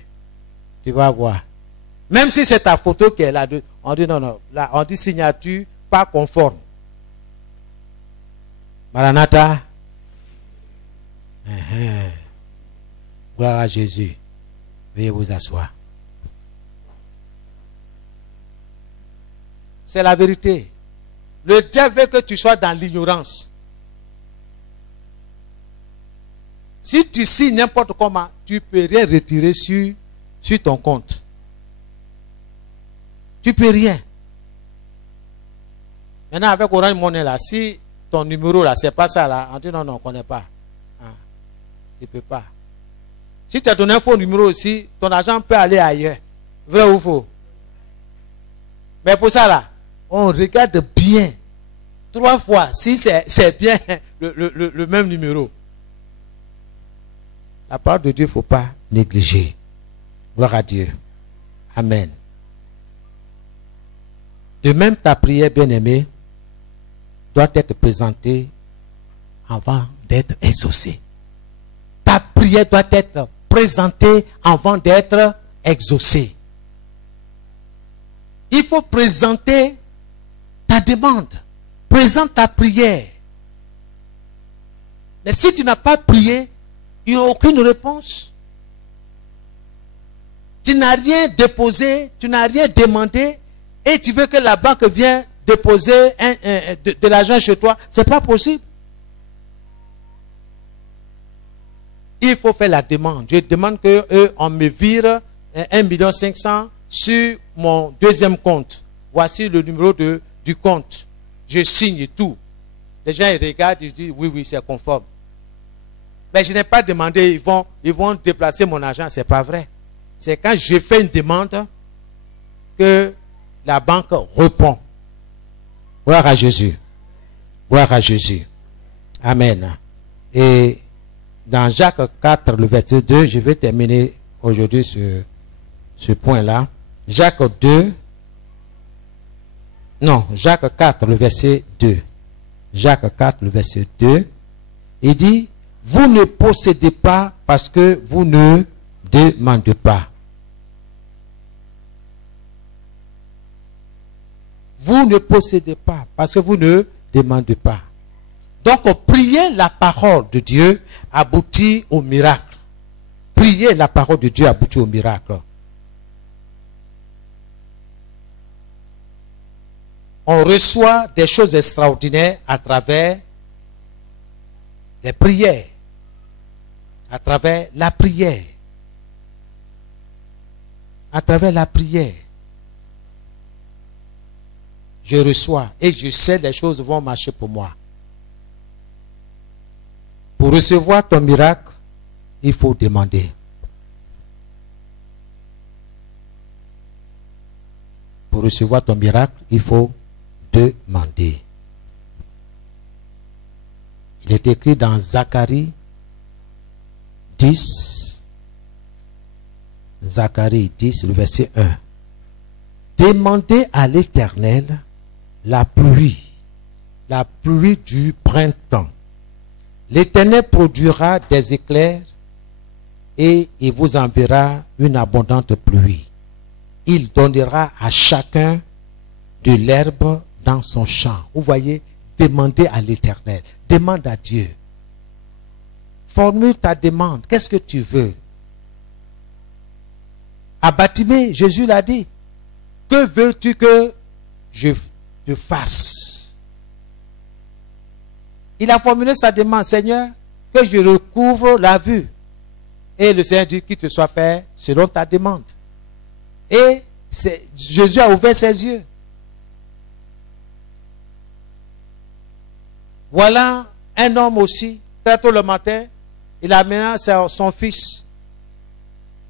Tu vas voir. Même si c'est ta photo qui est là, on dit non, là, on dit signature pas conforme. Maranatha. Gloire à Jésus. Veuillez vous asseoir. C'est la vérité. Le diable veut que tu sois dans l'ignorance. Si tu signes n'importe comment, tu ne peux rien retirer sur ton compte. Tu ne peux rien. Maintenant, avec Orange Money, là, si ton numéro, là, c'est pas ça, là, on dit non, on ne connaît pas. Ah, tu ne peux pas. Si tu as donné un faux numéro aussi, ton argent peut aller ailleurs. Vrai ou faux? Mais pour ça, là, on regarde bien. 3 fois, si c'est bien le même numéro. La parole de Dieu, il ne faut pas négliger. Gloire à Dieu. Amen. De même, ta prière, bien-aimée, doit être présentée avant d'être exaucée. Ta prière doit être présentée avant d'être exaucée. Il faut présenter ta demande. Présente ta prière. Mais si tu n'as pas prié, il n'y a aucune réponse. Tu n'as rien déposé, tu n'as rien demandé, et tu veux que la banque vienne déposer de l'argent chez toi. Ce n'est pas possible. Il faut faire la demande. Je demande qu'on me vire 1 500 000 sur mon deuxième compte. Voici le numéro du compte. Je signe tout. Les gens ils regardent, ils disent oui, c'est conforme. Mais je n'ai pas demandé, ils vont déplacer mon argent. Ce n'est pas vrai. C'est quand je fais une demande que la banque répond. Gloire à Jésus. Gloire à Jésus. Amen. Et dans Jacques 4, le verset 2, je vais terminer aujourd'hui ce point-là. Jacques 4, le verset 2. Jacques 4, le verset 2. Il dit, vous ne possédez pas parce que vous ne demandez pas. Vous ne possédez pas parce que vous ne demandez pas. Donc, prier la parole de Dieu aboutit au miracle. Prier la parole de Dieu aboutit au miracle. On reçoit des choses extraordinaires à travers les prières. À travers la prière. À travers la prière. Je reçois et je sais que les choses vont marcher pour moi. Pour recevoir ton miracle, il faut demander. Pour recevoir ton miracle, il faut demander. Il est écrit dans Zacharie 10, Zacharie 10, le verset 1. Demandez à l'Éternel la pluie du printemps. L'Éternel produira des éclairs et il vous enverra une abondante pluie. Il donnera à chacun de l'herbe dans son champ. Vous voyez, demandez à l'Éternel. Demande à Dieu. Formule ta demande. Qu'est-ce que tu veux? À Batimée, Jésus l'a dit. Que veux-tu que je te fasse? Il a formulé sa demande. Seigneur, que je recouvre la vue. Et le Seigneur dit qu'il te soit fait selon ta demande. Et Jésus a ouvert ses yeux. Voilà un homme aussi, très tôt le matin, il a amené son fils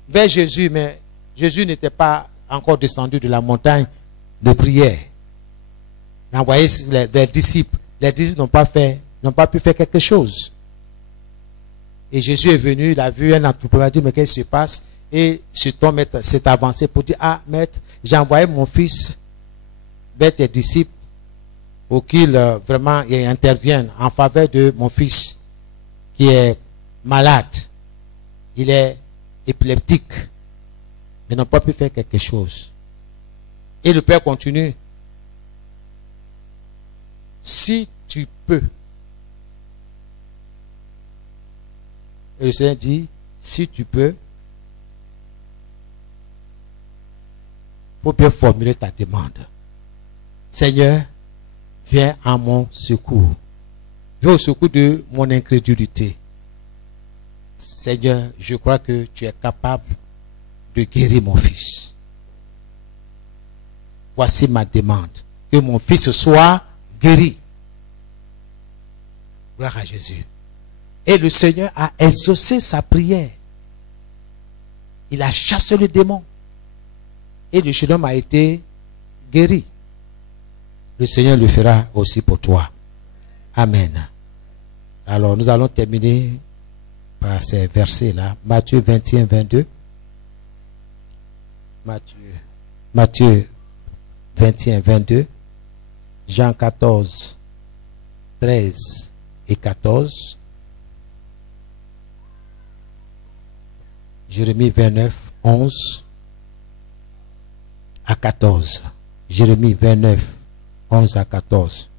vers Jésus, mais Jésus n'était pas encore descendu de la montagne de prière. Il a envoyé les disciples. Les disciples n'ont pas pu faire quelque chose. Et Jésus est venu, il a vu un entrepreneur, il a dit, mais qu'est-ce qui se passe? Et ce ton maître s'est avancé pour dire, ah maître, j'ai envoyé mon fils vers tes disciples pour qu'ils vraiment interviennent en faveur de mon fils qui est malade. Il est épileptique. Mais n'ont pas pu faire quelque chose. Et le Père continue. Si tu peux. Et le Seigneur dit, si tu peux, il faut bien formuler ta demande. Seigneur, viens à mon secours. Viens au secours de mon incrédulité. Seigneur, je crois que tu es capable de guérir mon fils. Voici ma demande. Que mon fils soit guéri. Gloire à Jésus. Et le Seigneur a exaucé sa prière. Il a chassé le démon. Et le jeune homme a été guéri. Le Seigneur le fera aussi pour toi. Amen. Alors nous allons terminer par ces versets-là. Matthieu 21, 22. Matthieu 21, 22. Jean 14, 13 et 14. Jérémie 29, 11 à 14. Jérémie 29, 11 à 14.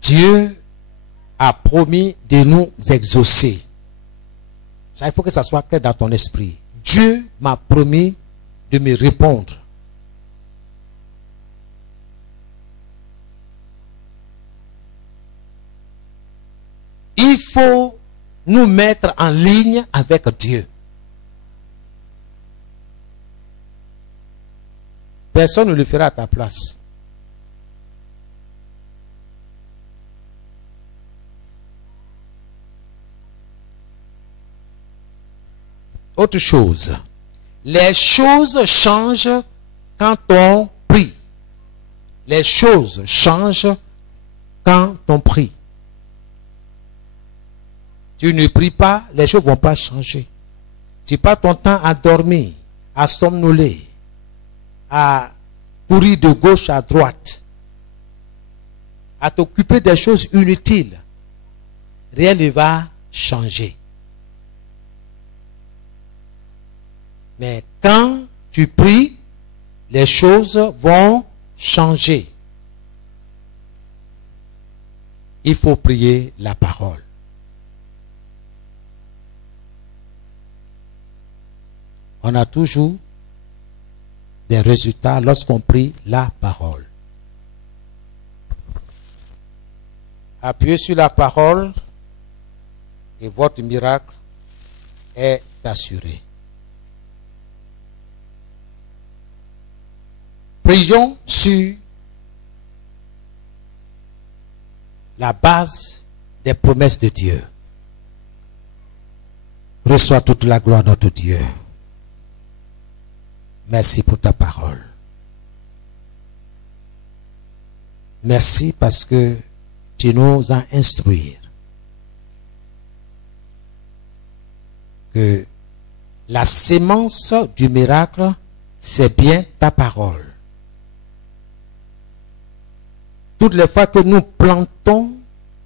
Dieu a promis de nous exaucer. Ça, il faut que ça soit clair dans ton esprit. Dieu m'a promis de me répondre. Il faut nous mettre en ligne avec Dieu. Personne ne le fera à ta place. Autre chose, les choses changent quand on prie. Les choses changent quand on prie. Tu ne pries pas, les choses ne vont pas changer. Tu passes ton temps à dormir, à somnoler, à courir de gauche à droite, à t'occuper des choses inutiles. Rien ne va changer. Mais quand tu pries, les choses vont changer. Il faut prier la parole. On a toujours des résultats lorsqu'on prie la parole. Appuyez sur la parole et votre miracle est assuré. Prions sur la base des promesses de Dieu. Reçois toute la gloire de notre Dieu. Merci pour ta parole. Merci parce que tu nous as instruits. que la sémence du miracle, c'est bien ta parole. Toutes les fois que nous plantons,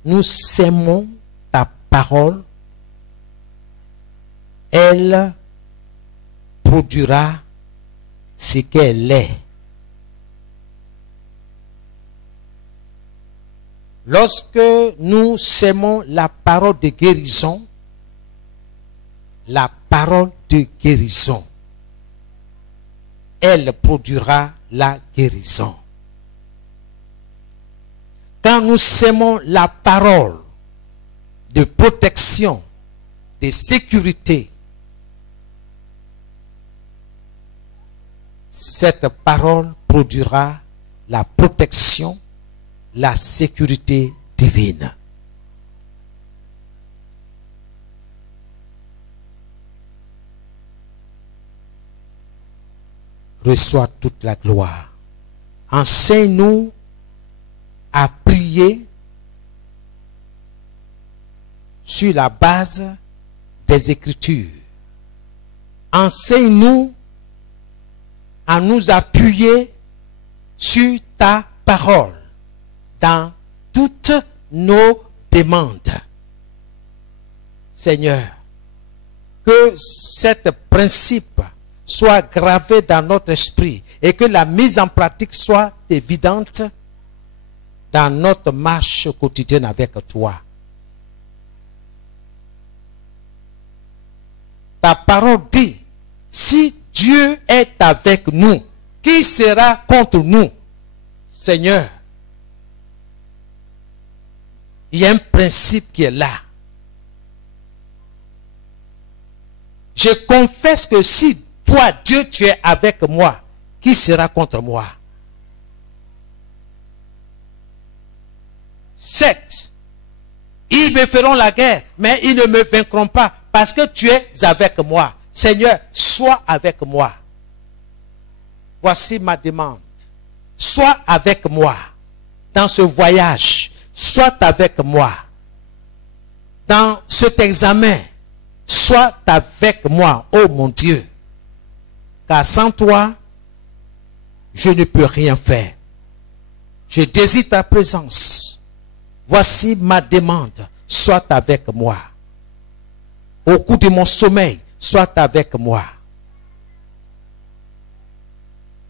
nous sémons ta parole, elle produira ce qu'elle est. Lorsque nous sémons la parole de guérison, la parole de guérison, elle produira la guérison. Quand nous sémons la parole de protection, de sécurité, cette parole produira la protection, la sécurité divine. Reçois toute la gloire. Enseigne-nous à prier sur la base des Écritures. Enseigne-nous à nous appuyer sur ta parole dans toutes nos demandes. Seigneur, que cet principe soit gravé dans notre esprit et que la mise en pratique soit évidente dans notre marche quotidienne avec toi. Ta parole dit, si Dieu est avec nous, qui sera contre nous? Seigneur, il y a un principe qui est là. Je confesse que si toi, Dieu, tu es avec moi, qui sera contre moi? 7. Ils me feront la guerre, mais ils ne me vaincront pas, parce que tu es avec moi. Seigneur, sois avec moi. Voici ma demande. Sois avec moi dans ce voyage. Sois avec moi dans cet examen. Sois avec moi, oh mon Dieu. Car sans toi, je ne peux rien faire. Je désire ta présence. Voici ma demande. Sois avec moi. Au cours de mon sommeil, sois avec moi.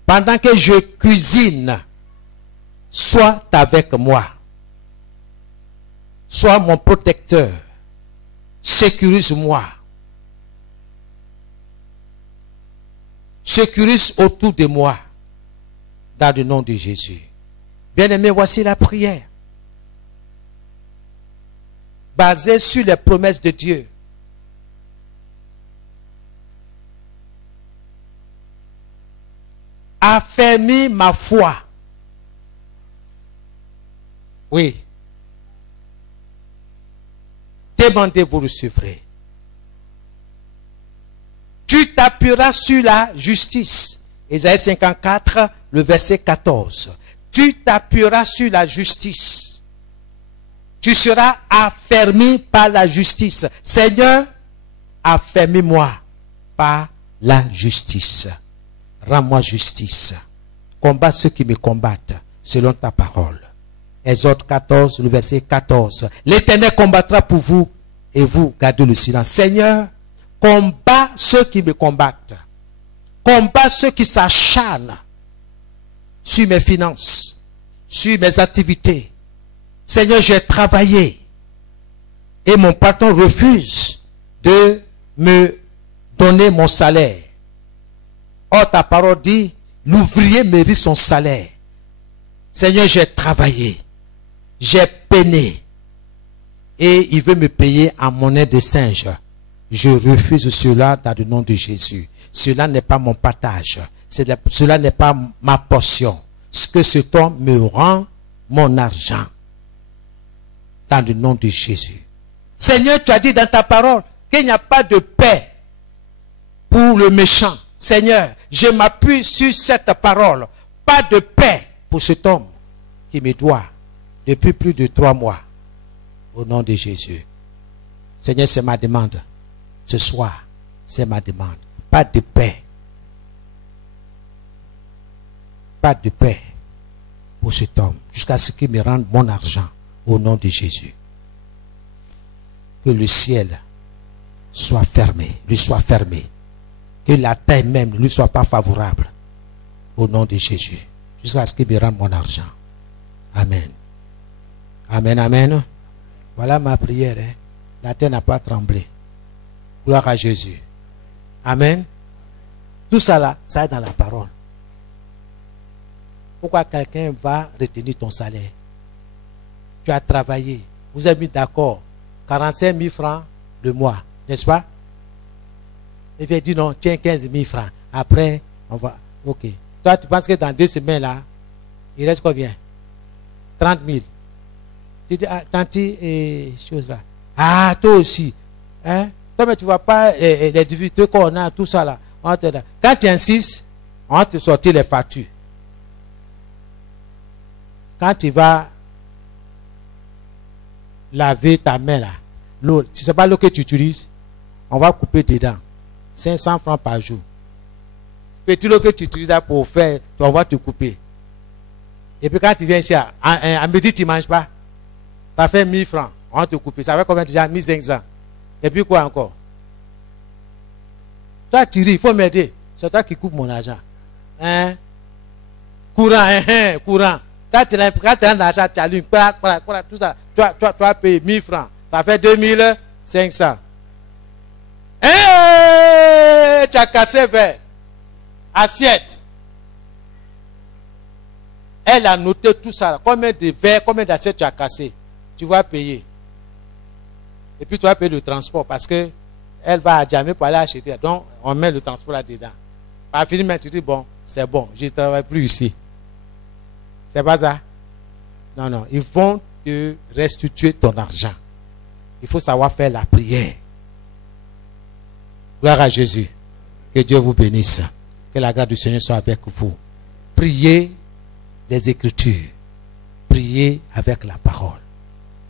Pendant que je cuisine, sois avec moi. Sois mon protecteur. Sécurise-moi. Sécurise autour de moi. Dans le nom de Jésus. Bien-aimés, voici la prière. Basée sur les promesses de Dieu. Affermis ma foi. Oui. Demandez, vous recevrez. Tu t'appuieras sur la justice. Ésaïe 54, le verset 14. Tu t'appuieras sur la justice. Tu seras affermi par la justice. Seigneur, affermis-moi par la justice. Rends-moi justice. Combat ceux qui me combattent selon ta parole. Exode 14, le verset 14. L'Éternel combattra pour vous et vous gardez le silence. Seigneur, combat ceux qui me combattent. Combat ceux qui s'acharnent sur mes finances, sur mes activités. Seigneur, j'ai travaillé et mon patron refuse de me donner mon salaire. Or, ta parole dit, l'ouvrier mérite son salaire. Seigneur, j'ai travaillé, j'ai peiné et il veut me payer en monnaie de singe. Je refuse cela dans le nom de Jésus. Cela n'est pas mon partage. Cela n'est pas ma portion. Ce que cet homme me rend, mon argent. Dans le nom de Jésus. Seigneur, tu as dit dans ta parole qu'il n'y a pas de paix pour le méchant. Seigneur, je m'appuie sur cette parole. Pas de paix pour cet homme qui me doit depuis plus de 3 mois. Au nom de Jésus. Seigneur, c'est ma demande. Ce soir, C'est ma demande. Pas de paix. Pas de paix pour cet homme. Jusqu'à ce qu'il me rende mon argent au nom de Jésus. Que le ciel soit fermé, lui soit fermé. Que la terre même ne lui soit pas favorable. Au nom de Jésus. Jusqu'à ce qu'il me rende mon argent. Amen. Amen, amen. Voilà ma prière. Hein. La terre n'a pas tremblé. Gloire à Jésus. Amen. Tout ça là, ça est dans la parole. Pourquoi quelqu'un va retenir ton salaire? Tu as travaillé. Vous avez mis d'accord. 45 000 francs le mois. N'est-ce pas? Et puis il dit non, tiens 15 000 francs. Après, on va. Ok. Toi, tu penses que dans 2 semaines là, il reste combien? 30 000. Tu dis, ah, tanti et chose là. Ah, toi aussi. Hein? Toi, mais tu ne vois pas les difficultés qu'on a, tout ça là. Quand tu insistes, on va te sortir les factures. Quand tu vas laver ta main là, l'eau, tu ne sais pas l'eau que tu utilises, on va couper dedans. 500 francs par jour. Petit l'eau que tu utilises là pour faire, on va te couper. Et puis quand tu viens ici, à midi, tu ne manges pas. Ça fait 1000 francs. On va te couper. Ça fait combien déjà? 1500. Et puis quoi encore? Toi, tu ris, il faut m'aider. C'est toi qui coupes mon argent. Hein? Courant, courant. Quand tu as l'argent, tu allumes, tout ça. Tu as payé 1000 francs. Ça fait 2500. Tu as cassé verre. Assiette. Elle a noté tout ça. Combien de verres, combien d'assiettes tu as cassé. Tu vas payer. Et puis tu vas payer le transport parce que elle va à jamais pour aller acheter. Donc on met le transport là-dedans. Par finir, tu dis bon, c'est bon, je ne travaille plus ici. C'est pas ça? Non, non. Ils vont te restituer ton argent. Il faut savoir faire la prière. Gloire à Jésus. Que Dieu vous bénisse. Que la grâce du Seigneur soit avec vous. Priez les Écritures. Priez avec la parole.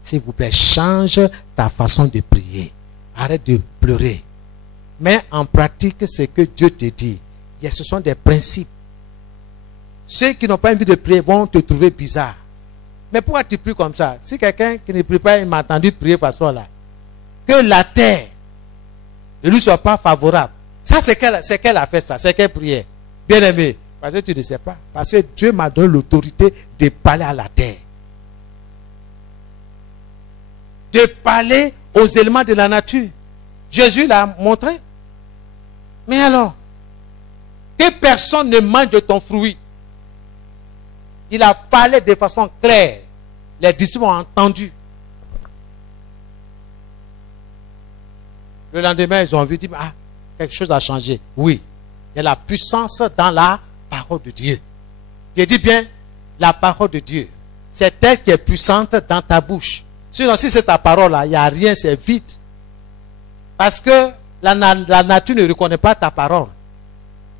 S'il vous plaît, change ta façon de prier. Arrête de pleurer. Mets en pratique ce que Dieu te dit. Ce sont des principes. Ceux qui n'ont pas envie de prier vont te trouver bizarre. Mais pourquoi tu pries comme ça? Si quelqu'un qui ne prie pas, il m'a entendu prier de façon là. Que la terre ne lui soit pas favorable. Ça, c'est qu'elle a fait ça. C'est qu'elle priait. Bien aimé. Parce que tu ne sais pas. Parce que Dieu m'a donné l'autorité de parler à la terre. De parler aux éléments de la nature. Jésus l'a montré. Mais alors, que personne ne mange de ton fruit. Il a parlé de façon claire. Les disciples ont entendu. Le lendemain, ils ont vu dire, ah, quelque chose a changé. Oui, il y a la puissance dans la parole de Dieu. Je dis bien, la parole de Dieu. C'est elle qui est puissante dans ta bouche. Sinon, si c'est ta parole là, il n'y a rien, c'est vide. Parce que la nature ne reconnaît pas ta parole.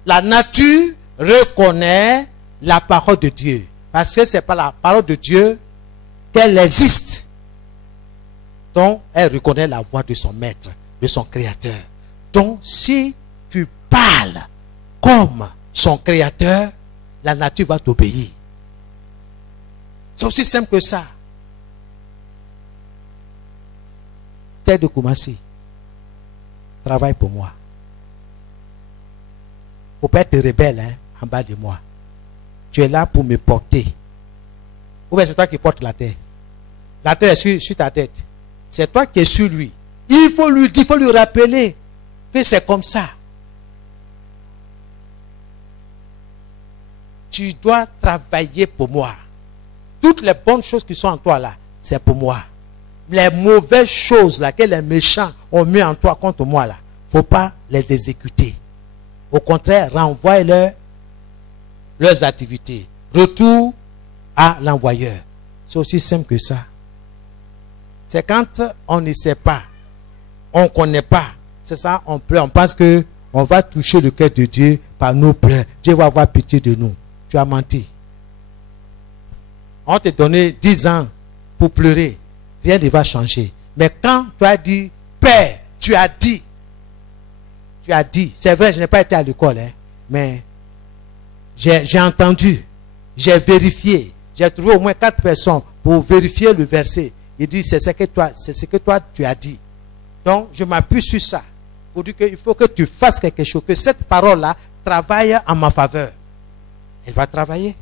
La nature reconnaît la parole de Dieu. Parce que c'est par la parole de Dieu qu'elle existe. Donc, elle reconnaît la voix de son maître, de son créateur. Donc, si tu parles comme son créateur, la nature va t'obéir. C'est aussi simple que ça. Terre de Koumassi, travaille pour moi. Il ne faut pas être rebelle hein, en bas de moi. Tu es là pour me porter. Ou bien c'est toi qui portes la terre. La terre est sur ta tête. C'est toi qui es sur lui. Il faut lui dire, il faut lui rappeler que c'est comme ça. Tu dois travailler pour moi. Toutes les bonnes choses qui sont en toi là, c'est pour moi. Les mauvaises choses là que les méchants ont mis en toi contre moi là, il ne faut pas les exécuter. Au contraire, renvoie-leur leurs activités. Retour à l'envoyeur. C'est aussi simple que ça. C'est quand on ne sait pas, on ne connaît pas. C'est ça, on pleure. On pense que on va toucher le cœur de Dieu par nos pleurs. Dieu va avoir pitié de nous. Tu as menti. On t'a donné 10 ans pour pleurer. Rien ne va changer. Mais quand tu as dit, Père, tu as dit, tu as dit, c'est vrai, je n'ai pas été à l'école, hein, mais j'ai entendu, j'ai vérifié, j'ai trouvé au moins 4 personnes pour vérifier le verset. Il dit, c'est ce que toi tu as dit. Donc, je m'appuie sur ça pour dire qu'il faut que tu fasses quelque chose, que cette parole-là travaille en ma faveur. Elle va travailler.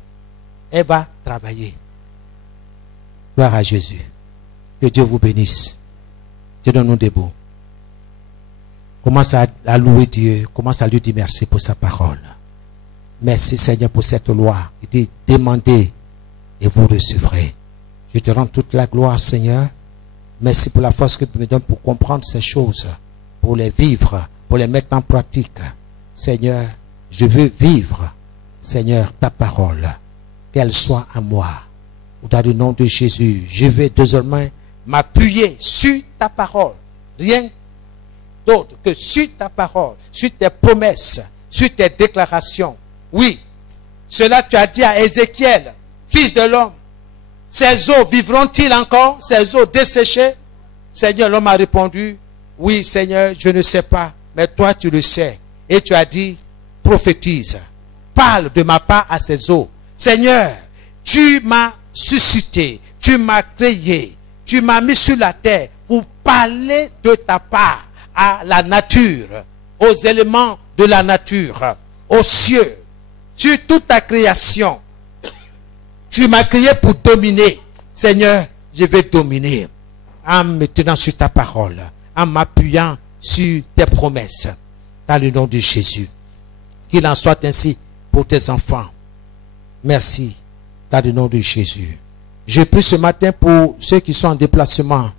Elle va travailler. Gloire à Jésus. Que Dieu vous bénisse. Dieu donne-nous des beaux. Commence à louer Dieu. Commence à lui dire merci pour sa parole. Merci Seigneur pour cette loi. Il dit, demandez et vous recevrez. Je te rends toute la gloire Seigneur. Merci pour la force que tu me donnes pour comprendre ces choses, pour les vivre, pour les mettre en pratique. Seigneur, je veux vivre, Seigneur, ta parole, qu'elle soit à moi. Dans le nom de Jésus, je vais désormais m'appuyer sur ta parole. Rien d'autre que sur ta parole, sur tes promesses, sur tes déclarations. Oui, cela tu as dit à Ézéchiel, fils de l'homme. Ces eaux vivront-ils encore? Ces eaux desséchées? Seigneur, l'homme a répondu, oui Seigneur, je ne sais pas, mais toi tu le sais. Et tu as dit, prophétise, parle de ma part à ces eaux. Seigneur, tu m'as suscité, tu m'as créé, tu m'as mis sur la terre pour parler de ta part à la nature, aux éléments de la nature, aux cieux, sur toute ta création. Tu m'as créé pour dominer. Seigneur, je vais dominer en me tenant sur ta parole, en m'appuyant sur tes promesses. Dans le nom de Jésus. Qu'il en soit ainsi pour tes enfants. Merci. Dans le nom de Jésus. Je prie ce matin pour ceux qui sont en déplacement.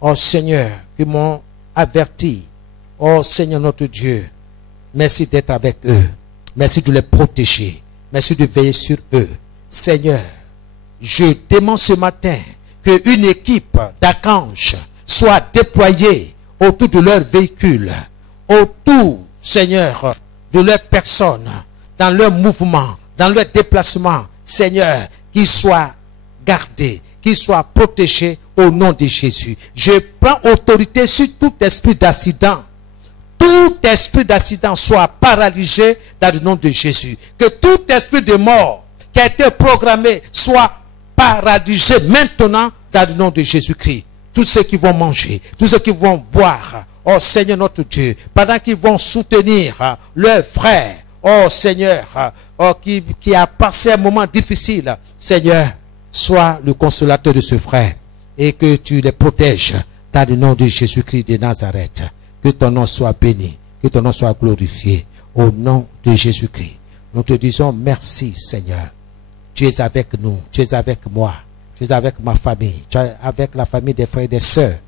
Oh Seigneur, qui m'ont averti. Oh Seigneur notre Dieu. Merci d'être avec eux. Merci de les protéger. Merci de veiller sur eux. Seigneur, je demande ce matin qu'une équipe d'archanges soit déployée autour de leur véhicule, autour, Seigneur, de leur personne, dans leur mouvement, dans leur déplacement. Seigneur, qu'ils soient gardés, qu'ils soient protégés au nom de Jésus. Je prends autorité sur tout esprit d'accident. Tout esprit d'accident soit paralysé dans le nom de Jésus. Que tout esprit de mort qui a été programmé soit paralysé maintenant dans le nom de Jésus-Christ. Tous ceux qui vont manger, tous ceux qui vont boire, oh Seigneur notre Dieu, pendant qu'ils vont soutenir leurs frères, oh Seigneur, oh, qui a passé un moment difficile, Seigneur, sois le consolateur de ce frère et que tu les protèges dans le nom de Jésus-Christ de Nazareth. Que ton nom soit béni, que ton nom soit glorifié au nom de Jésus-Christ. Nous te disons merci Seigneur. Tu es avec nous, tu es avec moi, tu es avec ma famille, tu es avec la famille des frères et des sœurs.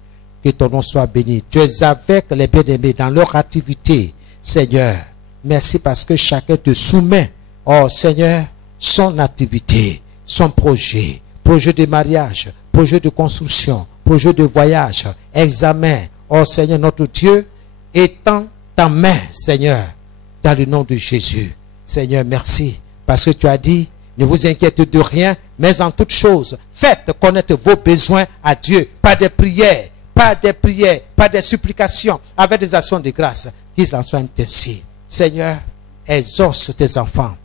Que ton nom soit béni. Tu es avec les bien-aimés dans leur activité, Seigneur. Merci parce que chacun te soumet, oh Seigneur, son activité, son projet, projet de mariage, projet de construction, projet de voyage, examen. Oh Seigneur notre Dieu, étends ta main, Seigneur, dans le nom de Jésus. Seigneur, merci parce que tu as dit, ne vous inquiétez de rien, mais en toute chose, faites connaître vos besoins à Dieu, pas des prières, pas des supplications, avec des actions de grâce, qu'ils en soient ainsi. Seigneur, exauce tes enfants,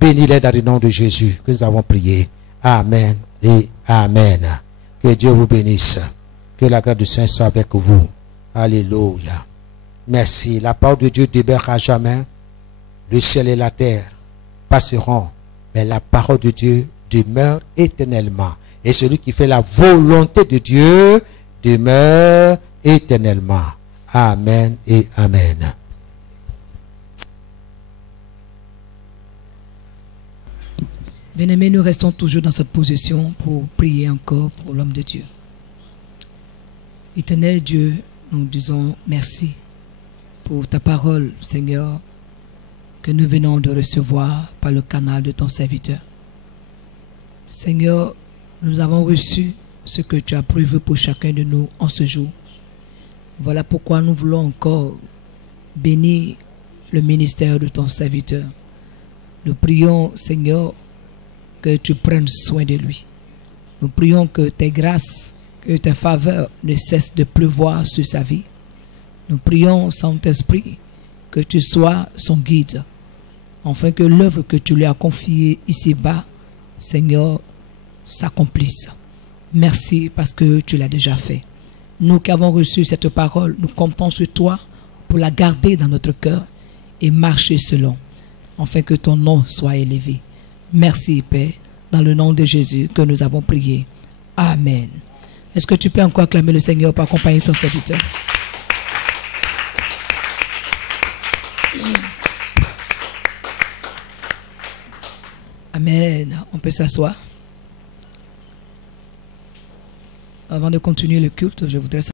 bénis-les dans le nom de Jésus que nous avons prié. Amen et Amen. Que Dieu vous bénisse, que la grâce du Saint soit avec vous. Alléluia. Merci. La parole de Dieu demeure à jamais. Le ciel et la terre passeront, mais la parole de Dieu demeure éternellement. Et celui qui fait la volonté de Dieu demeure éternellement. Amen et Amen. Bien-aimés, nous restons toujours dans cette position pour prier encore pour l'homme de Dieu. Éternel Dieu, nous disons merci pour ta parole, Seigneur, que nous venons de recevoir par le canal de ton serviteur. Seigneur, nous avons reçu ce que tu as prévu pour chacun de nous en ce jour. Voilà pourquoi nous voulons encore bénir le ministère de ton serviteur. Nous prions, Seigneur, que tu prennes soin de lui. Nous prions que tes grâces, que tes faveurs ne cessent de pleuvoir sur sa vie. Nous prions, Saint-Esprit, que tu sois son guide, afin que l'œuvre que tu lui as confiée ici-bas, Seigneur, s'accomplisse. Merci parce que tu l'as déjà fait. Nous qui avons reçu cette parole, nous comptons sur toi pour la garder dans notre cœur et marcher selon, afin que ton nom soit élevé. Merci, Père, dans le nom de Jésus que nous avons prié. Amen. Est-ce que tu peux encore acclamer le Seigneur pour accompagner son serviteur? Amen. On peut s'asseoir. Avant de continuer le culte, je voudrais